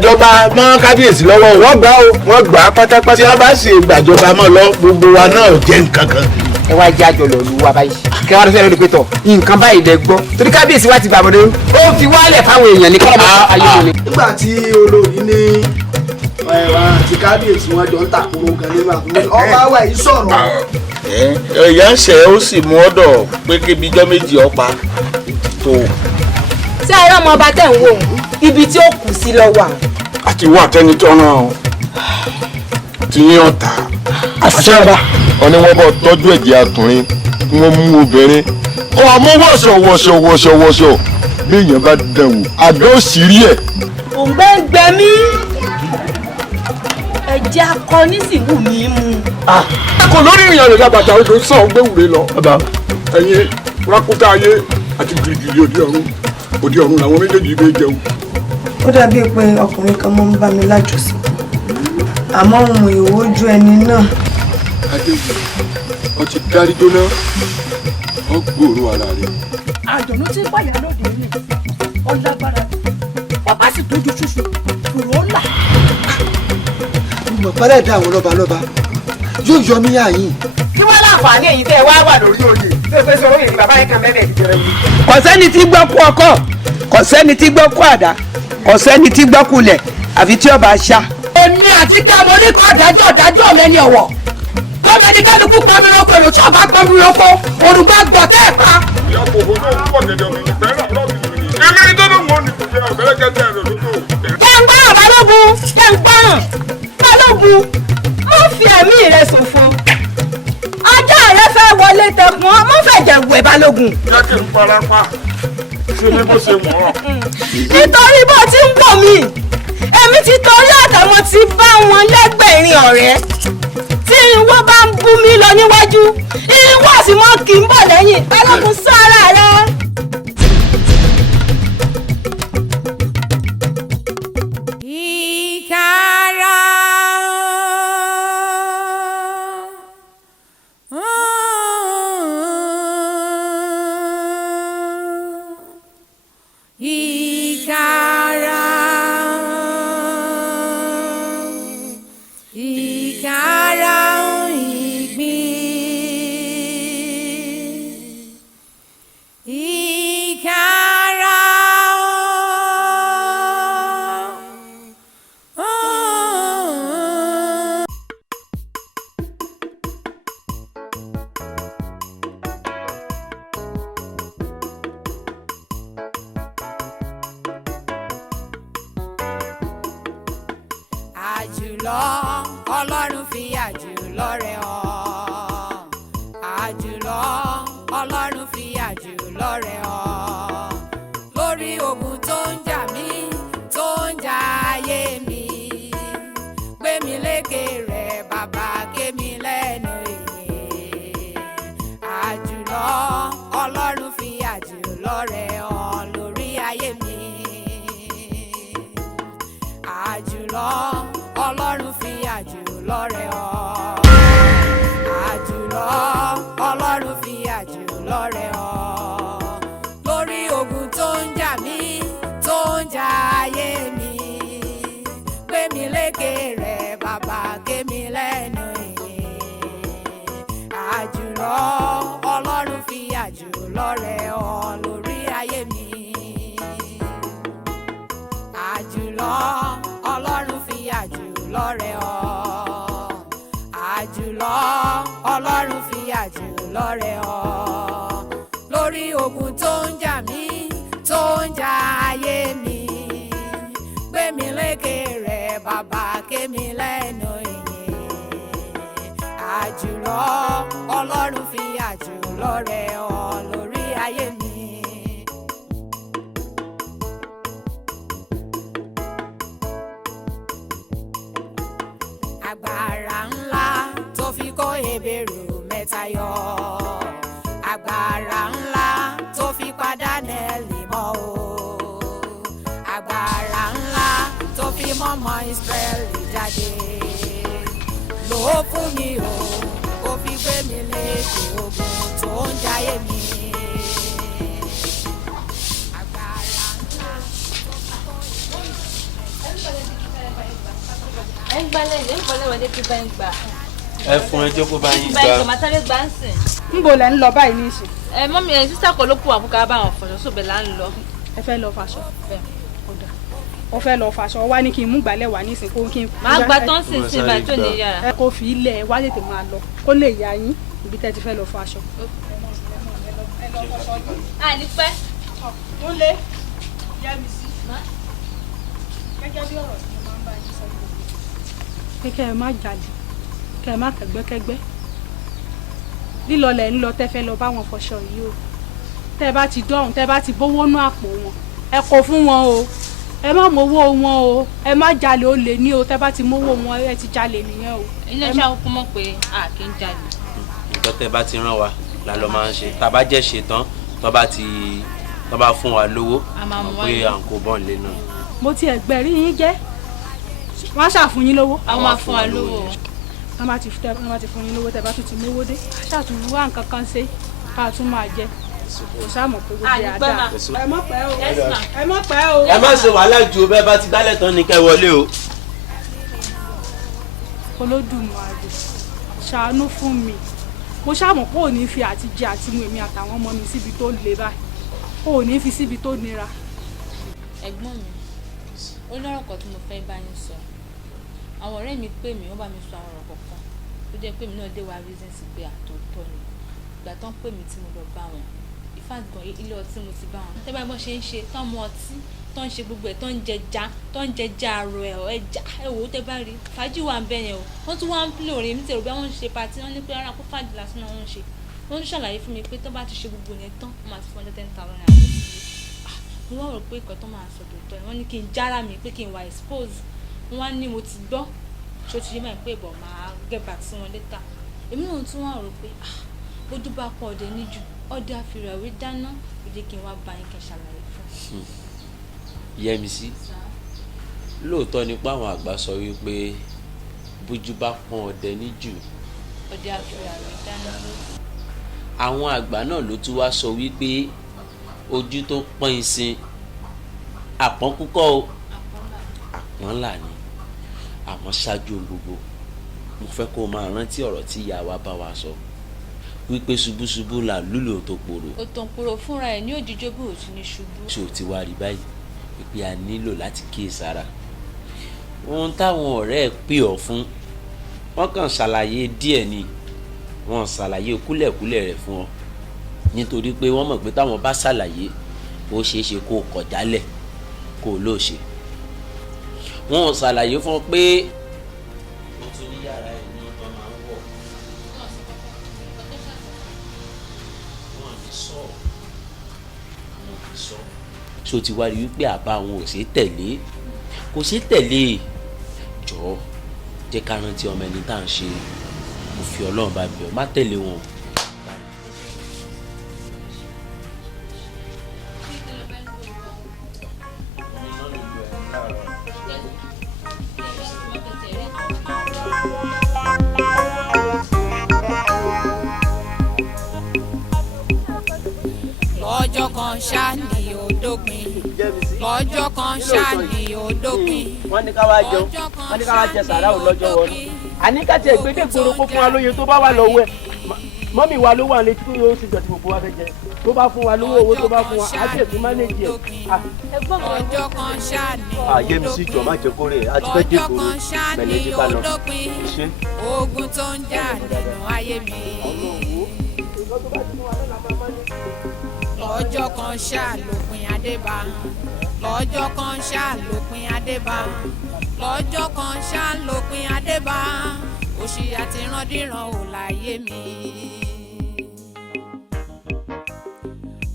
gbàjọba mọ́ kábíyèsí lọ́wọ́ wọ́n gbà ó wọ́n gbà á pátápátá tí a bá sì gbàjọba mọ́ lọ gbogbo wa náà jẹ́ nǹkan kan. ẹ wá jẹ́ àjọ lọ́ọ́ lu wa báyìí kí wọ́n fẹ́ẹ́ lórí pé tọ̀ nǹkan báyìí lẹ gbọ́ torí kábíyèsí wa ti gbàgbọ́ dé ó fi wálẹ̀ fáwọn èèyàn ní kọ́lọ́mù ayé wọlé. nígbà tí olórí ní àti kábíyèsí wọn jọ ń tàkùrọ̀ gan nínú àkùrọ̀ ọba wa yìí sọ̀rọ̀. ẹ̀yà ń ṣe ó sì mú ọ̀dọ̀ pé kébi ijọ́ méjì ọ̀pá tó. ṣé ẹ rọ́mọ ọba tẹ̀ ń wò ibi tí ó kù sí lọ́wọ́ àwọn. àti wọ́n àtẹnitọ́ náà ti yín ọ̀tá. àṣẹba ọ̀ni wọ́n bọ̀ tọ́jú ẹ̀jẹ̀ àkùnrin wọ́n mú obìnrin ọmọ wọ̀ṣọ̀wọ̀ṣọ̀wọ̀ṣọ̀ bí èèyàn bá dẹ̀wò àdó òsìrí ẹ̀. òǹgbẹ́ ń gbẹ mí ẹ̀jẹ̀ akọni sì wù mí mu. kò lórí ìrìn àjò àbàtà odò sàn gbéwùrè lọ. bàbá ẹ̀yin rákútà ayé àti gìrìgìrì òde ọ̀run làwọn méjèèjì gbé jẹun. ó dàbí pé ọkùnrin kan mọ́ ń bá mi lájọsìn àmọ́ ohun ìwójú ẹni náà. adéwì wọn ti dárí jóná wọn gbòòrò ara rẹ. àjọ̀nú tí báyà lóde ní ọlágbára bàbá sì tójú ṣùṣù kúrò ńlá. ìmọ̀ pẹ́lẹ́ dá àwọn lọ́balọ́ba yóò yọ mí àyìn. kí wọ́n láǹfààní èyí tẹ́ ẹ wá wà lórí oyè tó fẹ́ sọ oyè ní bàbá yẹn kan mẹ́rẹ̀ẹ́ ìjẹrẹ yìí. kò sẹ́ni tí gbọ́ kú ọkọ̀ kò sẹ́ni tí gbọ́ kú àdá kò sẹ́ni tí gbọ́ kulẹ̀ àfi tí ọba ṣá. èmi àti káàmọ́ ní kọ́ dájọ́ lẹ́ni ọ̀wọ̀ kọ́mẹ́ni kálukú pọ́nmírọ́pọ̀ èrò tí ọba pọ́nmírọ́pọ̀ òrùgbà gbọ̀ tẹ́ ẹ̀ pa. ìyá kò fún náà púpọ̀ gẹ̀dẹ̀ ọ̀mì ìgbẹ́ náà lọ́ọ̀mì ìrìn. èmi tó ló ń wọ́n ní kò jẹ́ ọ̀bẹ̀rẹ̀ kẹtẹ rẹ̀ lójú. jẹ́ ń gbọ́ràn balógun jẹ́ ń gbọ́ràn balógun má fi ẹ̀mí rẹ ṣòfò ajá rẹ fẹ́ wọlé tẹkùn ọ má fẹ̀jẹ̀ wẹ̀ balógun. jẹ́ kí n fara pa ṣé ní bó ṣe wọ̀n ọ́. nítorí bó ti ń wò mí èmi ti torí àtàwọn ti bá wọn lẹ́gbẹ̀rin ọ̀rẹ́ tí irinwó bá ń bú mi lọ níwájú irinwó sì mọ́ kì í bọ̀ lẹ́yìn balógun sára rẹ. àjùlọ ọlọ́run fi àjùlọ rẹ̀ hàn àjùlọ ọlọ́run fi àjùlọ rẹ̀ hàn lórí ogun tó ń jà mí tó ń jà ayé mi gbé mi lékè rẹ̀ bàbá ké mi lẹ́nu èyí àjùlọ ọlọ́run fi àjùlọ rẹ̀ hàn lórí ayé mi àjùlọ ọlọ́run fi àjùlọ rẹ̀ hàn àjùlọ ọlọ́run fi àjùlọ rẹ̀ hàn lórí ogun tó ń jà mí tó ń jà ayé mi gbé mi lékè rẹ̀ bàbá ké mi lẹ́nu ìyìn àjùlọ ọlọ́run fi àjùlọ rẹ̀ hàn lórí ayé mi àjùlọ ọlọ́run fi àjùlọ rẹ̀ hàn àjùlọ ọlọ́run fi àjùlọ rẹ̀ hàn lórí ogun tó ń jà mí tó ń jà ayé mi gbé mi lékè rẹ̀ bàbá ké mi lẹ́nu ìyìn àjùlọ ọlọ́run fi àjùlọ rẹ̀ hàn lórí ayé mi. agbára ńlá tó fi kó Hébérù mẹ́ta yọ agbára ńlá tó fi pa Dáníẹ́lì mọ́ o agbára ńlá tó fi mọ́mọ́ Ísírẹ́lì jáde lò ó fún mi o kó fi gbé mi lékè ogun tó ń jayé mi. agbára ńlá tó fi kó Hébérù mẹ́ta yọ. gbálẹ̀ ní ìfọ̀lẹ́ wọlé kí bá ń gbà. ẹ fún ẹjọ́ kó bá yín gbà. bá ń gbà màtálẹ́ gbà ń sìn. Níbo lẹ ń lọ báyìí nísìn? Mọ́mí ẹ̀ sísá kan ló kù àbúkà bá àwọn fọ̀ṣọ́ sóbẹ̀ là ń lọ. Ẹ fẹ́ lọ faṣọ. Ó fẹ́ lọ faṣọ wá ní kí n mú gbálẹ̀ wá nísìn kó kí n. Màá gba tán sìn sí ìbá tó ní yàrá. Ẹ kò fi ilẹ̀ wá tètè máa lọ kó lè yá yín ibi tẹ́ ti fẹ́ lọ faṣọ. Àní pẹ́. Ó lé yá mi sí. Gẹ́gẹ́ bí ọ̀rọ̀ tí mo máa ń bá yín sọ pé kẹ́ ẹ má jalè kẹ́ ẹ má kẹ́gbẹ́kẹ́gbẹ́ lílọ lẹ̀ ń lọ tẹ́ fẹ́ lọ bá wọn fọṣọ yìí o tẹ́ bá ti dọ̀hún tẹ́ bá ti bówó nú àpò wọn ẹ kó fún wọn o ẹ má mówó wọn o ẹ má jalè ó lè ní o tẹ́ bá ti mówó wọn ẹ ti jalè nìyẹn o. ilé iṣẹ́ àwọn kún mọ̀ pé a kì í jalè. nǹkan tẹ́ bá ti rán wa la lọ máa ń ṣe tá a bá jẹ́ ṣetán tó bá fún wa lówó pé à ń kó bọ́ọ̀n lé náà. mo ti ẹ̀gbẹ́ rí yín jẹ́ wọ́n á ṣàfún yín lówó. àwọn máa fún wa lówó. wọ́n bá ti fún yín lówó tẹ́ bá tún ti mówó dé ṣàtúnú wá nǹkan kan ṣe ká tún máa jẹ kò sáàmọ̀ pé gbogbo ẹ̀ àdá. ẹ mọ̀ pẹ́ o ẹ mọ̀ pẹ́ o. ẹ má ṣe wàhálà ju bẹ́ẹ̀ bá ti gbálẹ̀ tán ni kẹ́ wọlé o. Olódùmarè ṣàánú fún mi mo ṣàmọ̀ pé ò ní fi àtijẹ àti mu èmi àtàwọn ọmọ mi síbi tó le báyìí ò ní fi síbi tó nira. ẹ̀gbọ́n mi ó lọ́rọ̀ kan tí mo fẹ́ bá yín sọ àwọn ọ̀rẹ́ mi pè mí wọ́n bá mi sọ àwọn ọ̀rọ̀ kọ̀ọ̀kan tó jẹ́ pé mi náà dé wá reason sí pé àtòótọ́ ni ìgbà tán pè mí tí mo lọ bá wọn ìfàgàn ilé ọtí mo ti bá wọn tẹ́ bá bọ́ ṣe ń ṣe tán mu ọtí tán ń ṣe gbogbo ẹ̀ tán ń jẹja àrò ẹja ẹ̀wò tẹ́ bá rí fàájì wà ń bẹ̀ yẹn o wọ́n tún wá ń pílò rìn mí tẹ̀rù bí wọ́n ń ṣe pàtí wọ́n ní pé ara kó fàájì lásán náà wọ́n ń ṣe wọ́n ń ṣàlàyé fún mi pé tó bá ti ṣe gbogbo yẹn tán wọ́n máa ti fún 10,000 naira mo wá rò pé ìkọ́ tó máa sọ tòótọ́ ẹ̀ wọ́n ní kí n jára mi pé kí n wà expose wọ́n wá ní mo ti gbọ́ ṣó ti yé máa pé ìbọn máa get back sí wọn later èmi náà tún wá rò pé bójú bá pọ̀ ọdẹ níjù ọdẹ àfìràwé dáná ìdí kí n wá bá yín kí n ṣàlàyé fún. Yẹ́misí lóòótọ́ ni pé àwọn àgbà sọ wípé bójú bá pọ́n ọdẹ níjù ọdẹ àfìràwé dáná. àwọn àgbà náà ló tún wá sọ wípé ojú tó pọ́n ìsìn àpọ́n kúkọ́ o àpọ́n là ní àmọ́ ṣáájú gbogbo mo fẹ́ kó o máa rántí ọ̀rọ̀ tí ìyá wa bá wa sọ wípé ṣubúṣubú là lúlò tó pòrò. òtò pòrò fúnra ẹ̀ ní òjijì bó o ti ní ṣubú. ṣé o ti wá rí báyìí wípé a nílò láti kíyèsára ohun táwọn ọ̀rẹ́ ẹ̀ pè ọ́ fún wọ́n kàn ṣàlàyé díẹ̀ ni wọ́n ṣàlàyé kúlẹ̀kúlẹ̀ rẹ̀ fún ọ nítorí pé wọ́n mọ̀ pé táwọn bá ṣàlàyé ó ṣeé ṣe kó o kọ̀ jálẹ̀ kó o lóò ṣe wọ́n ṣàlàyé fún ọ pé o tún ní yàrá ẹ̀ ní ọmọ máa ń wọ̀ wọ́n ní sọ ṣó ti wá rí wípé àbá wọn ò ṣeé tẹ̀lé kò ṣeé tẹ̀lé jọ̀ọ́ jẹ́ ká rántí ọmọ ẹni tá à ń ṣe mo fi Ọlọ́run bá bẹ̀ ọ́ má tẹ̀lé wọn. lọ́jọ́ kan ṣá ni ó dópin lọ́jọ́ kan ṣá ni ó dópin wọ́n ní ká wá jẹun wọ́n ní ká wá jẹ sàrà òun lọ́jọ́ wọn àní ká tiẹ̀ gbé dégboro kó fún wa lóye tó bá wà lọ́wọ́ ẹ̀ mọ́mì wa ló wà létí tó yóò sì jọ tí gbogbo wa fẹ́ jẹ tó bá fún wa lówó owó tó bá fún wa á sì tún mánéjì ẹ̀. lọ́jọ́ kan ṣá ni ó ààyè mi sì jọ má jẹ kórè àti fẹ́ dégboro pẹ̀lẹ́ ní ká lọ ṣe. ogun tó ń jà nínú ayé mi. lọ́jọ́ kan ṣá lópin adébá lọ́jọ́ kan ṣá lópin adébá lọ́jọ́ kan ṣá lópin adébá òṣì àti ìrandíran ò láyé mi.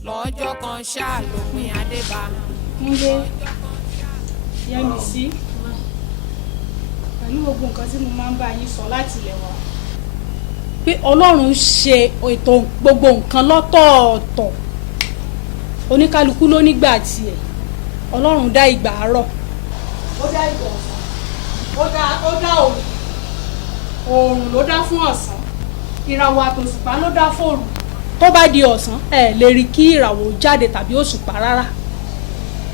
lọ́jọ́ kan ṣá lópin adébá. Múlé Yẹ́misí pẹ̀lú gbogbo nǹkan tí mo máa ń bá yín sọ láti ilẹ̀ wa pé Ọlọ́run ṣe ètò gbogbo nǹkan lọ́tọ̀ọ̀tọ̀ oníkálukú ló nígbà tiẹ̀ Ọlọ́run dá ìgbà àárọ̀ ó dá ìgbà ọ̀sán ó dá oòrùn ló dá fún ọ̀sán ìràwọ̀ àtòṣùpá ló dá fóòrùn tó bá di ọ̀sán ẹ lè rí kí ìràwọ̀ jáde tàbí òṣùpá rárá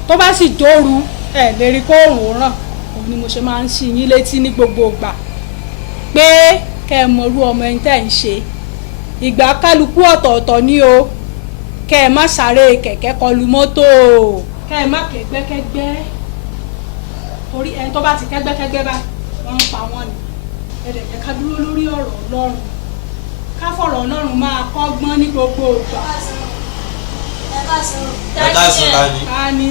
tó bá sì dóoru ẹ lè rí kó oòrùn ràn kò ni mo ṣe máa ń ṣí yín létí ní gbogbo ìgbà pé kẹ́ ẹ mọrú ọmọ ẹni tẹ́ ń ṣe ìgbà kálukú ọ̀tọ̀ọ̀tọ̀ ni o kẹ́ ẹ má sáré kẹ̀kẹ́ kọlu mọ́tò kẹ́ ẹ má kẹ́gbẹ́kẹ́gbẹ́ torí ẹni tó bá ti kẹ́gbẹ́kẹ́gbẹ́ bá wọ́n ń pa wọ́n ni ẹ̀dẹ̀jẹ̀ ká dúró lórí ọ̀rọ̀ Ọlọ́run ká fọ̀rọ̀ Ọlọ́run máa kọ́gbọ́n ní gbogbo ìgbà. ká ní.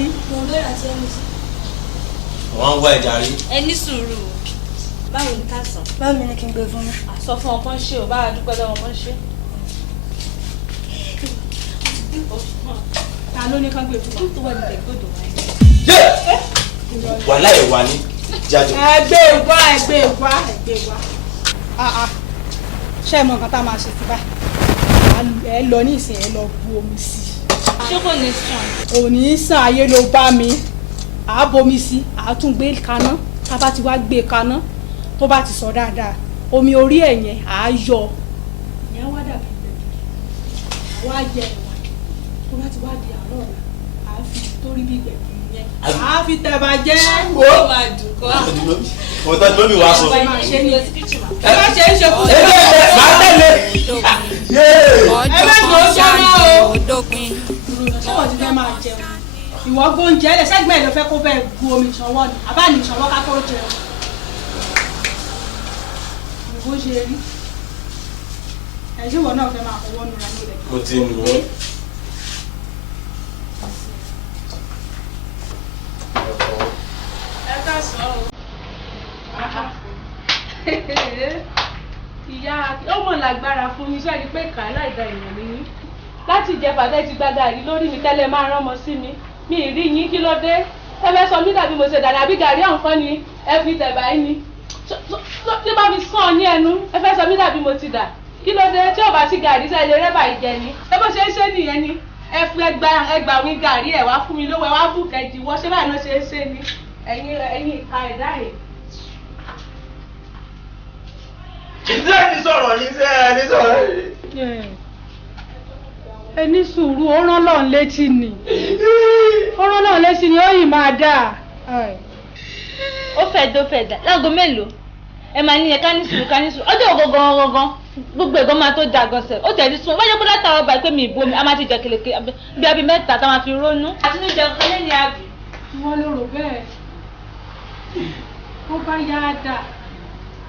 wọ́n ń wá ẹja rí. ẹ ní sùúrù báwo ni ká sàn. báwo ni kí n gbé fún mi. sọ fún ọkàn ṣe ò bá a dúpẹ́ lọ́wọ́ ọkàn ṣe. ta ló ní ká gbé fún mi. tó wà níbẹ̀ gbọ́dọ̀ wáyé. wàhálà ẹ̀ wà ní jájọ. ẹgbẹ́ wa ṣé ẹ mọ nǹkan tá a máa ṣe sí báyìí ẹ lọ ní ìsìn ẹ lọ bu omi sí i. ṣé kò ní sàn. òní sàn ayé ló bá mi àá bomi sí i àá tún gbé kaná tá a bá ti wá gbé kaná tó bá ti sọ dáadáa omi orí ẹ̀ yẹn àá yọ ìyẹn wá dàbí gbẹ̀gìrì àwa jẹ ẹ̀wà tó bá ti wá di àárọ̀ ọ̀la àá fi torí bí gbẹ̀gìrì yẹn àá fi tẹ̀bà jẹ́. ó máa dùn kọ́. mo tọ́jú lómi wá sọ. ẹ má ṣe é ṣe fún mi. máa tẹ̀lé. ọjọ́ kan ṣáàyè òdòpin. ṣé wọ́n ti fẹ́ máa jẹun ìwọ gbóúnjẹ ẹ̀ sẹ́gbẹ́ ẹ̀ ló fẹ́ kó bẹ́ẹ̀ bu omi ìṣanwọ́ ni àbá ní ìṣanwọ́ ká tó jẹun. ìwọ ṣe rí ẹ̀jú ìwọ náà fẹ́ máa fọwọ́ nura ní ilẹ̀. mo ti nù ú. ẹ ká sọ o. ìyá ó mọ̀ lágbára fún mi ṣáà rí pé kà á láìda èèyàn mi ní. láti jẹ bàtẹ́ ti gba gàrí lórí mi tẹ́lẹ̀ máa rán ọmọ sí mi mi ì rí yín kí ló dé ẹ fẹ́ sọ mí dàbí mo ṣe dàdà àbí gàrí ọ̀nkan ni ẹ fi tẹ̀bà yín ni tí bá fi sàn ní ẹnu ẹ fẹ́ sọ mí dàbí mo ti dà kí ló dé tí ò bá sí gàrí sẹ́ ilé rẹ́bà ìjẹ ni ẹ bó ṣe ń ṣe nìyẹn ni ẹ fi ẹgbà wí gàrí ẹ wá fún mi lówó ẹ wá bù kẹjì wọ ṣé báyìí ló ṣe ń ṣe ni ẹ̀yin ìka ẹ̀dá yìí. ṣé ẹni sọ̀rọ̀ ní ṣé ẹni sọ̀rọ̀ yìí. ẹni sùúrù ó rán lọ́n létí ni ó yìí máa dáa. ó fẹ́ dó fẹ́ dà láago mélòó ẹ máa níyẹn ká ní sùúrù ọjọ́ gangan gbogbo ẹ̀gbọ́n máa tó da gan sẹ̀ ó tẹ̀lé sùn wáyé pé látàwọn ọba ìpè mi ìbò mi a máa ti jẹ kèlèkè bí abí mẹ́ta tá a máa fi rónú. àti ní ìjẹun kan lẹ́yìn àbí. wọ́n ló rò bẹ́ẹ̀ ó bá yá a dà.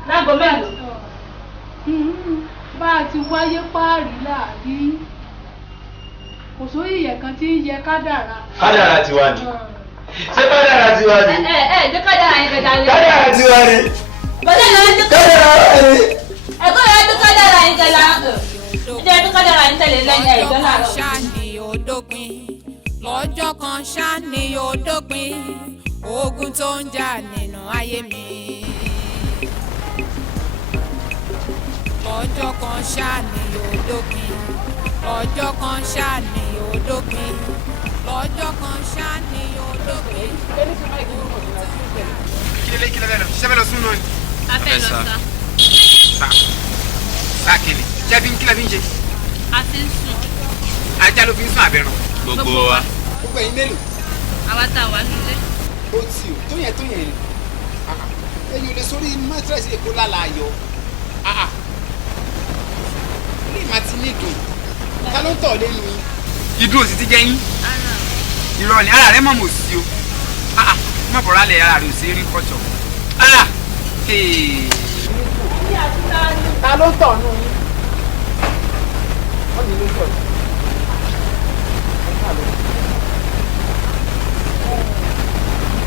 láago mélòó. bá a ti wáyé páàrí láàrí kò sóyè yẹ kan tí ń yẹ kádàrá. kádàrá tiwa ni ṣé kádàrá tiwa ni. jẹ́ kádàrá yín fẹ́ dalẹ̀. kádàrá tiwa ni. bọ́dẹ̀ lọ́wọ́ jẹ́ kádàrá ni. ẹ̀kọ́ yẹn jẹ́ kádàrá yín tẹ̀lé jẹ́ kádàrá yín tẹ̀lé lẹ́yìn ẹ̀jọ́ náà lọ. lọ́jọ́ kan ṣá ni yóò dópin ogun tó ń jà nínú ayé mi. lọ́jọ́ kan ṣá ni yóò dópin lọ́jọ́ kan ṣá ni yóò dópin lọ́jọ́ kan ṣá ni yóò dópin. kí lè lọ ṣiṣẹ́ fẹ́ lọ sún náà ni. a fẹ́ lọ sá. sá kìlì ṣé fi ń kílẹ̀ fi ń ṣe. a ti ń sùn. ajá ló fi ń sùn àbẹ̀rùn. gbogbo wa. gbogbo ẹ̀yin mélòó. àwa tá a wà nílé. ó ti o tó yẹn ni ẹ̀yin ò lè sórí mátírẹ́sì èkó lálàyò ilé ìmọ̀ àti nídùn ta ló ń tọ̀ lẹ́nu yín. ìdún òsì ti jẹ́ yín. irọ́ ni ara rẹ̀ mọ̀ mọ̀ sí o má bọ̀rọ̀ alẹ́ ara rẹ̀ ò sí rí kọ́tọ̀. ta ló ń tọ̀ nù yín. wọ́n ní ló ń tọ̀ yín.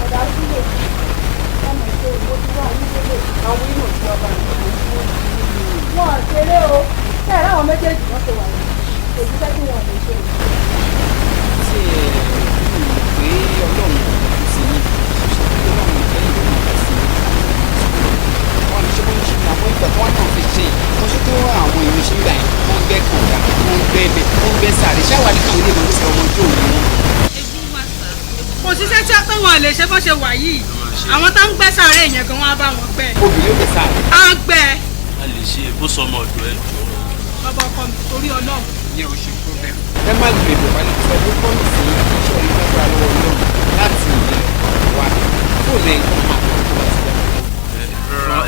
ọ̀dà sílẹ̀ ọmọ ìṣe ìwọ́dúnwá nílé àwọn inú ìṣe ọba wọn ṣeré o ṣe láwọn méjèèjì wọn ṣe wà ní òṣìṣẹ́ tí wọn lè ṣe. ṣé pé ọlọ́run kò sí ní ọlọ́run lẹ́yìn ló ń sí wọn ní ṣé wọ́n ń ṣe àwọn ìgbà tó wọ́n náà fi ṣe wọ́n ṣe tó àwọn èèyàn ṣe ń gbà yẹn wọ́n gbẹ́ kànga wọ́n gbẹ́ ẹbẹ̀ wọ́n gbẹ́ sàrè ṣáwárí káwọn ilé ìwọ̀n sọ ọmọ ojú òní wọn. òṣìṣẹ́ tí a pé wọn lè ṣe bó ṣe wà yìí àwọn tó ń gbẹ́ sàárè yẹn gan wọn á bá wọn gbẹ́. obìnrin ó gbẹ́ sàrè. á gbẹ́. a lè ṣe bó sọmọ ọ̀dọ̀ ẹ jọ. bàbá ọkọ mi torí Ọlọ́run. ìyẹn ò ṣe problem. ẹ má gbé bàbá ní sọ pé kọ́ni sí iṣẹ́ ìgbàgbọ́ lọ́wọ́ Ọlọ́run láti ilẹ̀ wa fóònù ẹ̀ ń kọ́ máa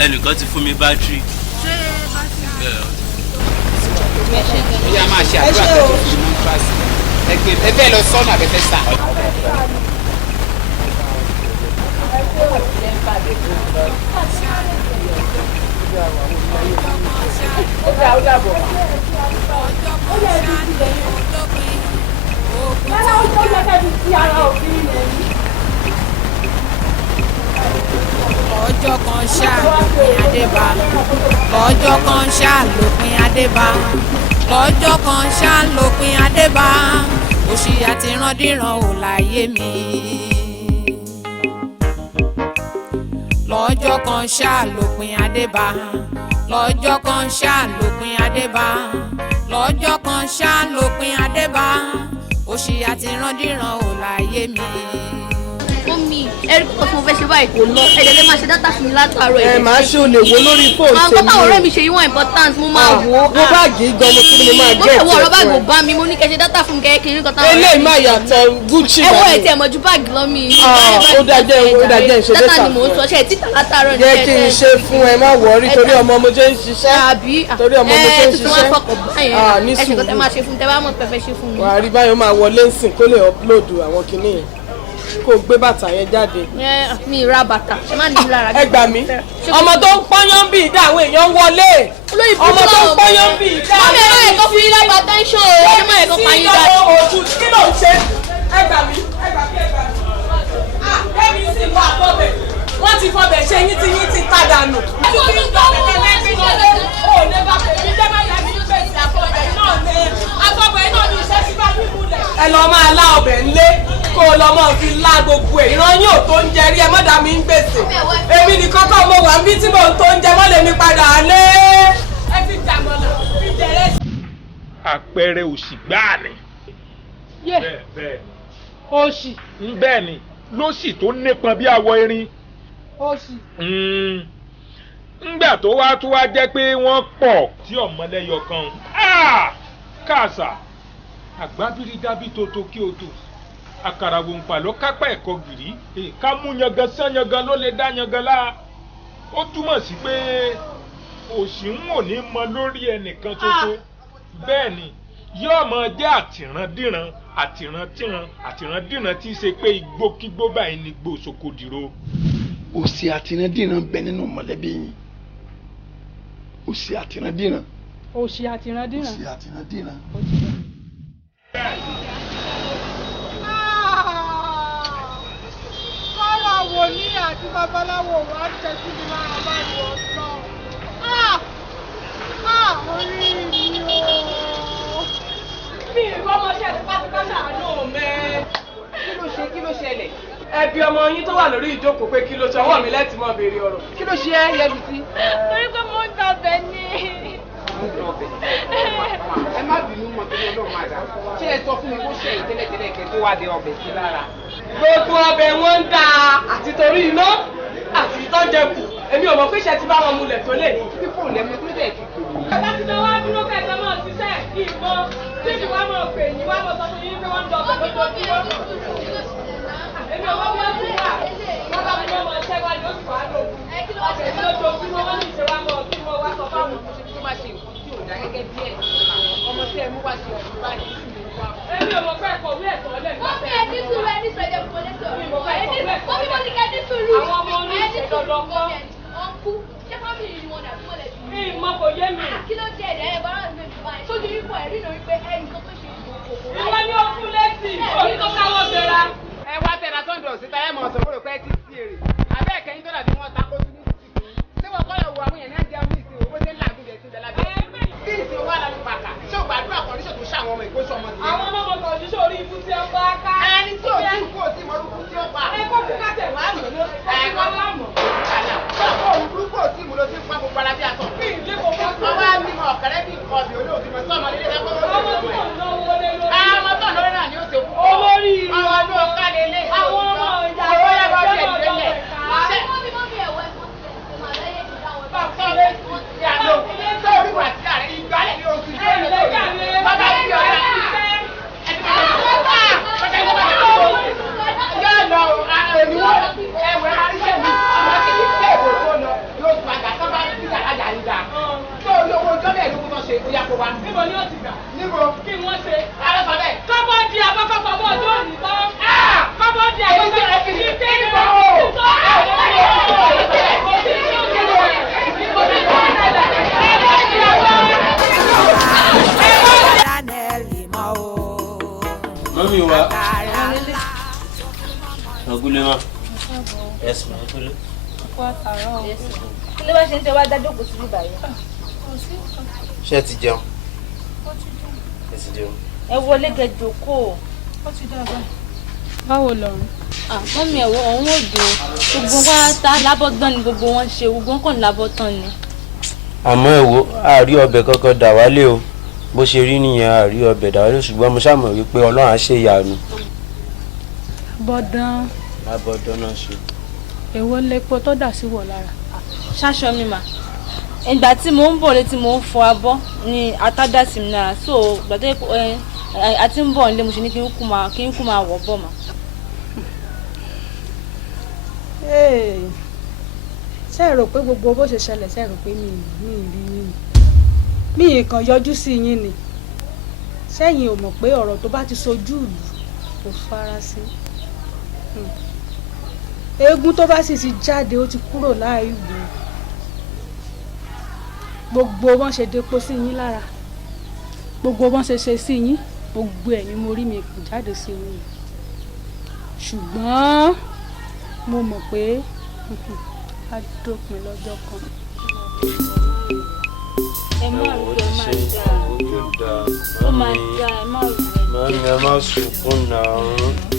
ẹnìkan ti fún mi bátìrì. ṣé bátìrì. ó yá máa ṣe àdúrà tó fi mú kíláàsì ẹ bẹ́ẹ̀ lọ sọ́nà àbẹ́fẹ́ sà. Ọjọ́ kan ṣáà lópin adébá lọ́jọ́ kan ṣáà lópin adébá lọ́jọ́ kan ṣáà lópin adébá òṣì àti ìrandíran ò láyé mi. Lọ́jọ́ kan ṣáà lópin adébá lọ́jọ́ kan ṣáà lópin adébá lọ́jọ́ kan ṣáà lópin adébá òṣì àti ìrandíran ò láyé mi. Mọ́mí ẹ̀rí kò fún fẹ́ ṣe báyìí kò lọ ẹ̀jẹ̀ lè máa ṣe dátà fún mi látàárọ̀ ẹ máa ṣe olè wo lórí fóònù àwọn kọ́tà ọ̀rẹ́ mi ṣe yíwọ̀n important mo máa wò ó. wo báàgì gan mo kí ni mo máa gé ẹ̀tẹ̀ fún ẹ. mo fẹ́ wọ ọ̀rọ̀ báàgì ò bá mi mo ní kẹ́ ṣe dátà fún mi kẹ́ kiri nǹkan táwọn. eléyìí máa yàtọ̀ Gucci ẹ wọ ẹ̀tẹ̀ ẹ̀mọ̀ ju báàgì lọ mi. ó dájẹ́ ṣe dátà dátà ni mò ń sọ ṣe títà látàárọ̀ ní jẹ́ kí n ṣe fún ẹ má wọrí torí ọmọ mo ṣe ń ṣiṣẹ́ torí ọmọ mo ṣe ń ṣiṣẹ́ ní sùúrù wà á rí báyọ̀ máa wọlé ń sìn kó lè upload àwọn kinní yẹn kó gbé bàtà yẹn jáde. mi ra bàtà ṣe má ní lára. ẹ gbà mí ọmọ tó ń pọ́nyán bì í dá àwọn èèyàn wọlé ọmọ tó ń pọ́nyán bì í dá àwọn èèyàn wọlé. mọ́mí ẹ̀rọ ẹ̀kọ́ fún yín lágbà tẹ́ńṣọ̀ o ẹ̀rọ mọ́ ẹ̀kọ́ pa yín dájú. kí ló ń ṣe ẹ gbà mí. ẹ̀mí sì wọ àbọ̀bẹ̀ wọ́n ti fọbẹ̀ ṣe yín ti ta dànù. ẹ lọ máa lá ọbẹ̀ ńlé kó o lọ máa fi lá gbogbo ẹ̀ ìran yóò tó ń jẹ rí ẹ mọ́dà mi ń gbèsè èmi nìkan kọ́ mo wà níbi tí mò ń tó ń jẹ mọ́ lèmi padà lé ẹ fi jàmọ̀lá fi jẹrẹ. àpẹẹrẹ òṣì gbáà ni. bẹ́ẹ̀ òṣì. bẹ́ẹ̀ ni lóṣì tó nípọn bí awọ erin. òṣì. ńgbà tó wá jẹ́ pé wọ́n pọ̀ tí ọ̀mọlẹ́yọ kan káàsà àgbábírí dábí tótó kí o tò àkàrà wòǹpà ló kápá ẹ̀kọ́ gìrì ká mú yangan sán yangan ló lè dá yangan lá ó túmọ̀ sí pé òṣì ń wò ní mọ lórí ẹnìkan ṣoṣo bẹ́ẹ̀ ni yóò mọ jẹ́ àtìrandíran àtìrandíran tí í ṣe pé igbókígbó báyìí ni gbó sokòdìrò. òṣì àtìrandíran bẹ nínú mọ̀lẹ́bí yín òṣì àtìrandíran. òṣì àtìrandíran. òṣì àtìrandíran. kọ́lá wòlíì àti babaláwo wà á tẹ̀sí mi lára báyìí ọ̀sán. orí mi o. bí ìlú ọmọ ṣe ti pátápátá àánú mẹ́. kí ló ṣẹlẹ̀? ẹbí ọmọ yín tó wà lórí ìjókòó pé kí ló ṣe ọwọ́ mi lẹ́tì mọ́ béèrè ọ̀rọ̀ kí ló ṣe é yẹbi sí. torí pé mo ń dọ̀bẹ̀ ni. ẹ má bínú mọ́ torí Ọlọ́run máa dà ṣé ẹ sọ fún mi kó ṣe ìtẹ́lẹ̀tẹ́lẹ̀ kẹ́ tó wá dé ọbẹ̀ sí lára. gbogbo ọbẹ̀ wọn ń da àti torí iná àti ìtọ́jẹkù èmi ò mọ̀ pé ṣe ti bá wọn mulẹ̀ tó lè. fífò lẹ́mọ tó dẹ̀ ti kù. ẹ̀ka ti náà wá dúró kẹta náà ṣiṣẹ́ ìbọn tí kì wá mọ̀ pé yín wá mọ̀ sọ fún yín pé wọ́n ń dọ̀ ọ̀bẹ̀ lójoojúmọ́. èmi ò wọ́n wọ́n fún wa wọ́n bá mi lọ́mọ ṣẹ́ wá ní oṣù wa lóògùn ọ̀sẹ̀ tí lójoojúmọ́ wọ́n ní ìṣe wa mọ̀ kí wọ́n wá sọ fáwọn tó máa ṣe nǹkan tí ò dá gẹ́gẹ́ bí ẹ̀ ọmọ tí ẹ mú wá sí ọ̀sùn báyìí sí mi wá. èmi ò mọ̀ pé ẹ̀kọ́ wí ẹ̀tọ́ lẹ́nu wọ́n fi ẹni sùúrù ẹni sọ ẹ̀jẹ̀ fún ọlẹ́sọ̀ wọ́n fi wọ́n ní kẹ́ni sùúrù àwọn ọmọ oníṣẹ́ dandan kọ́. ọ̀nkú ṣé fámìlì ni wọn dàbí mọ́lẹ̀ bí. mi mọ kò yé mi. kí ló jẹ́ ẹ̀dẹ̀ ẹ̀ bọ́lá mi fi báyìí sójú yípo ẹ̀rí lórí pé ẹ̀yìn tó ṣe ìdòkòkò. ìwọ ni ó fún lẹ́sìn òní tó káwọ́ bẹ̀rẹ̀. ẹ wá tẹ̀ra sọ́ńdọ̀ síta ẹ̀ mọ̀ ọ̀sán fúnra pé ti sí èrè abẹ́ ẹ̀kẹ́yìn tó dàbí wọn takò sí ní títì tí wọ́n kọ́ yọ̀ wọ àwọn yẹn náà jẹun ní ìsìn owó tẹ́ láàbí rẹ̀ sí ìdẹ́lábẹ́. bí ìsìn wà lálẹ́ pàkà ṣé o gbàdúrà kọ́ndíṣọ̀ tó ṣàwọn ọmọ ìkóṣọ ọmọ tiẹ̀. àwọn ọmọ kọ́ndíṣọ̀ orí ibú tí ó bá ká. ẹni tí ò tí kú ò tí mọ́rúkú tí ó pa. ẹ kó kú ká tẹ̀ wá lò ló. ẹ kó wá mọ̀. ṣọ́kọ̀ òun burúkú ò tí mo lọ sí fún akókò ara bí aṣọ. bí ìdí kò fọ́ sí. ọwọ́ mi mọ ọ̀kẹ́rẹ́ bí nǹkan ọ̀bì olóòtú mọ̀ sí ọmọ lílé lẹ́kọ̀ọ́ ọmọ tó ń náwó lé lórí. ọmọ tó ń lórí náà ni ó ṣe kú. olórí ọmọ tó ń ká lélẹ̀. àwọn ọmọ ìyá wa. Níbo ni ó ti gbà? Níbo? Kí wọ́n ṣe? Ààrẹ sọ bẹ́ẹ̀. Kọ́bọ̀ di àkọ́kọ́ fọwọ́ ọjọ́ òní tán. Kọ́bọ̀ di àkọ́kọ́ Mami wa. Agule ma. Yes ma. Agule. Kí ló wá ṣe ń tẹ wá dájọ́ kò sí bíbá yẹn? Ṣé ti jẹun? Ẹ ti jẹun. Ẹ wọlé kẹ́ jókòó. Ó ti dá báyìí. Báwo lọ́run? Mọ́mí ẹ̀wọ̀ ọ̀hún ò dùn. Gbogbo wa ta lábọ́dán ni gbogbo wọn ṣe. Gbogbo wọn kàn lábọ́tán ni. Àmọ́ ẹ wo àárí ọbẹ̀ kankan dà wálé o. Bó ṣe rí nìyẹn àárí ọbẹ̀ dà wálé ṣùgbọ́n mo ṣàmọ̀ wípé Ọlọ́run á ṣe ìyanu. Bọ́dán. Lábọ́dán náà ṣe. Èwo lepo tó dà sí wọ̀ lára? Ṣáṣọ mi mà. Ìgbà tí mò ń bọ̀ létí mò ń fọ abọ́ ni ata dà sí mi lára. So gbàdé àti ń bọ̀ nílé mo ṣe ní kí n kú máa wọ̀ bọ̀ mà. Ṣé ẹ rò pé gbogbo bó ṣe ṣẹlẹ̀ ṣé ẹ rò pé mi rí yín mi kàn yọjú sí yín ni sẹ́yìn ò mọ̀ pé ọ̀rọ̀ tó bá ti sojú ìlú kò fara sí eégún tó bá sì ti jáde ó ti kúrò láì wò gbogbo wọn ṣe depo sí yín lára gbogbo wọn ṣe ṣe sí yín gbogbo ẹ̀ ni mo rí mi kù jáde sí yín ṣùgbọ́n mo mọ̀ pé á dópin lọ́jọ́ kan. Ẹ má rò pé ó máa dá ẹ má rò pé. Mami ẹ má sunkún náà.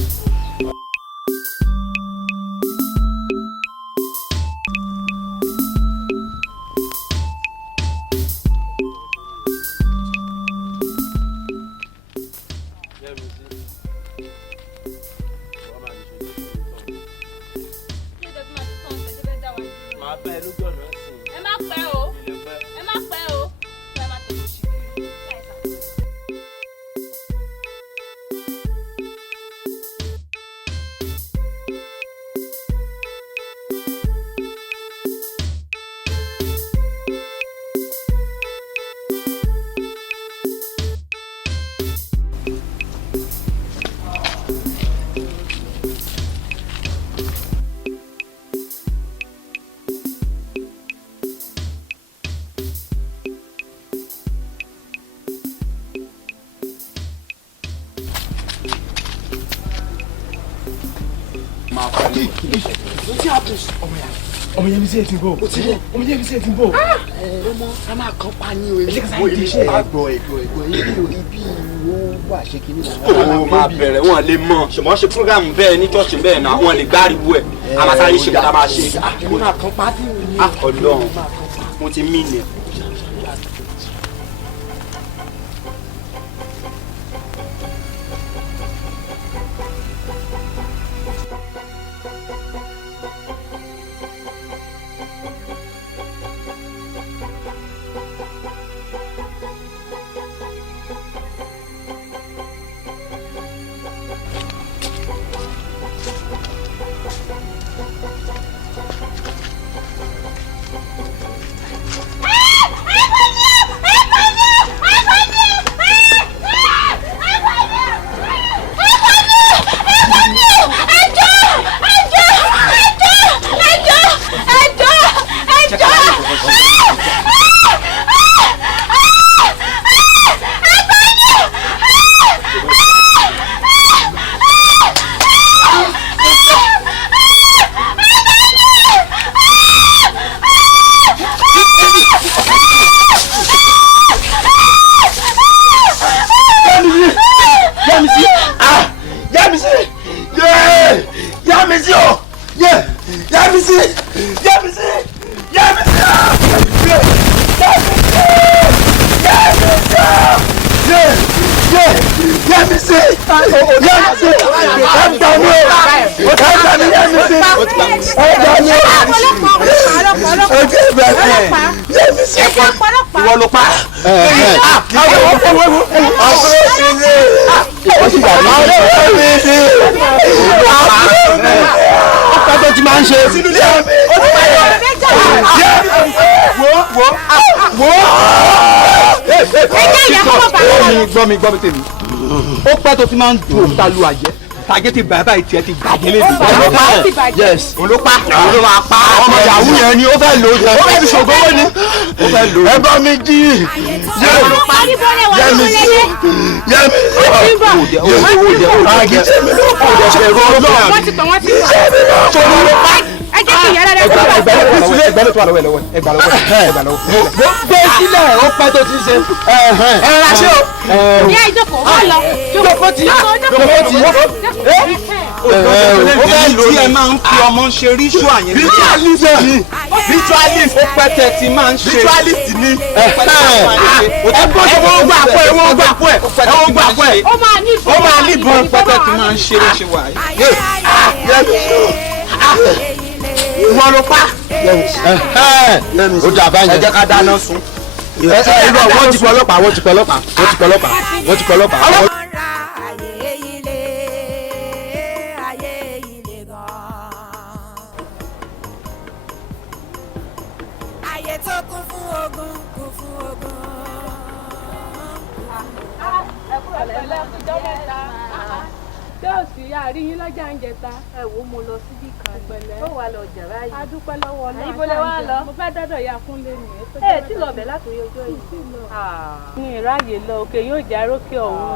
ọmọ yẹn mi sí ẹ ti bọ ọmọ yẹn mi sí ẹ ti bọ. ọmọ ẹ máa kàn pa ní o èyí kò ibi àgbọ̀ ẹ̀gbọ̀ ibi wo wà ṣe kí ni. ó máa bẹ̀rẹ̀ wọn lè mọ̀ ṣùgbọ́n ṣe programu bẹ́ẹ̀ ní church bẹ́ẹ̀ náà wọn lè gbáriwo ẹ̀ a máa sáré ṣe kọ́ta máa ṣe. ẹ máa kàn pa bí o. Ọlọ́run mo ti mí ni. Ìwọ ló pa. Ọkọ̀ tó ti máa ń ṣe. gbọ́ mi tèmi ó pẹ́ tó ti máa ń dùn òkúta lu àjẹ́ tàgé ti bàbá ìtì ẹ ti gbàgé lé mi. olópa ọmọ yahoo yẹn ni ó fẹ́ lò ó jẹ ó fẹ́ fi ṣògbówó ni ó fẹ́ lò ó. ẹ bá mi jí yẹmi ẹ jẹ́ kí ìyára rẹ̀ kó bá ẹgbẹ́ tó wà lọ́wọ́ ẹgbà lọ́wọ́. gbé sílẹ̀ ó pẹ́ tó ti ṣe. ẹ ra ṣé o. ìyá ìjókòó wọ́n lọ jókòó tí ó fẹ́ tí ẹ máa ń fi ọmọ ṣe ritual yẹn. ritualist ni ritualist ó pẹ́ tẹ̀ tí máa ń ṣe. ritualist ni ẹ gbọ́ ẹ̀wọ̀n gbà pọ̀ ẹ̀wọ̀n gbà pọ̀ ẹ̀wọ̀n gbà pọ̀ ẹ̀ ó máa ní ìbọn pẹ́tẹ́ tí máa ń ṣe é ṣe wà yìí. ìwọ ló pa. ó dà báyìí. ẹ jẹ́ ká dáná sun. wọ́n ti pọ̀ ọlọ́pàá wọ́n ti pọ̀ ọlọ́pàá wọ́n ti pọ̀ ọlọ́pàá wọ́n ti pọ̀ ọlọ́pàá. ayé tó kún fún ogun kún fún ogun. Dọ́ọ̀sì àríyìn lọ́jà ń jẹta. Ẹ wo mo lọ síbí kan. Pẹ̀lẹ́. Ó wà lọ jà báyìí. A dúpẹ́ lọ́wọ́ Ọlọ́run. Ibo lẹ wá lọ? Mo fẹ́ dọ́dọ̀ ya Kúnlé ni. Ẹ tí lọ bẹ̀ látòrí ọjọ́ yìí. Ní ìráyè lọ òkè yóò já rókè ọ̀hún.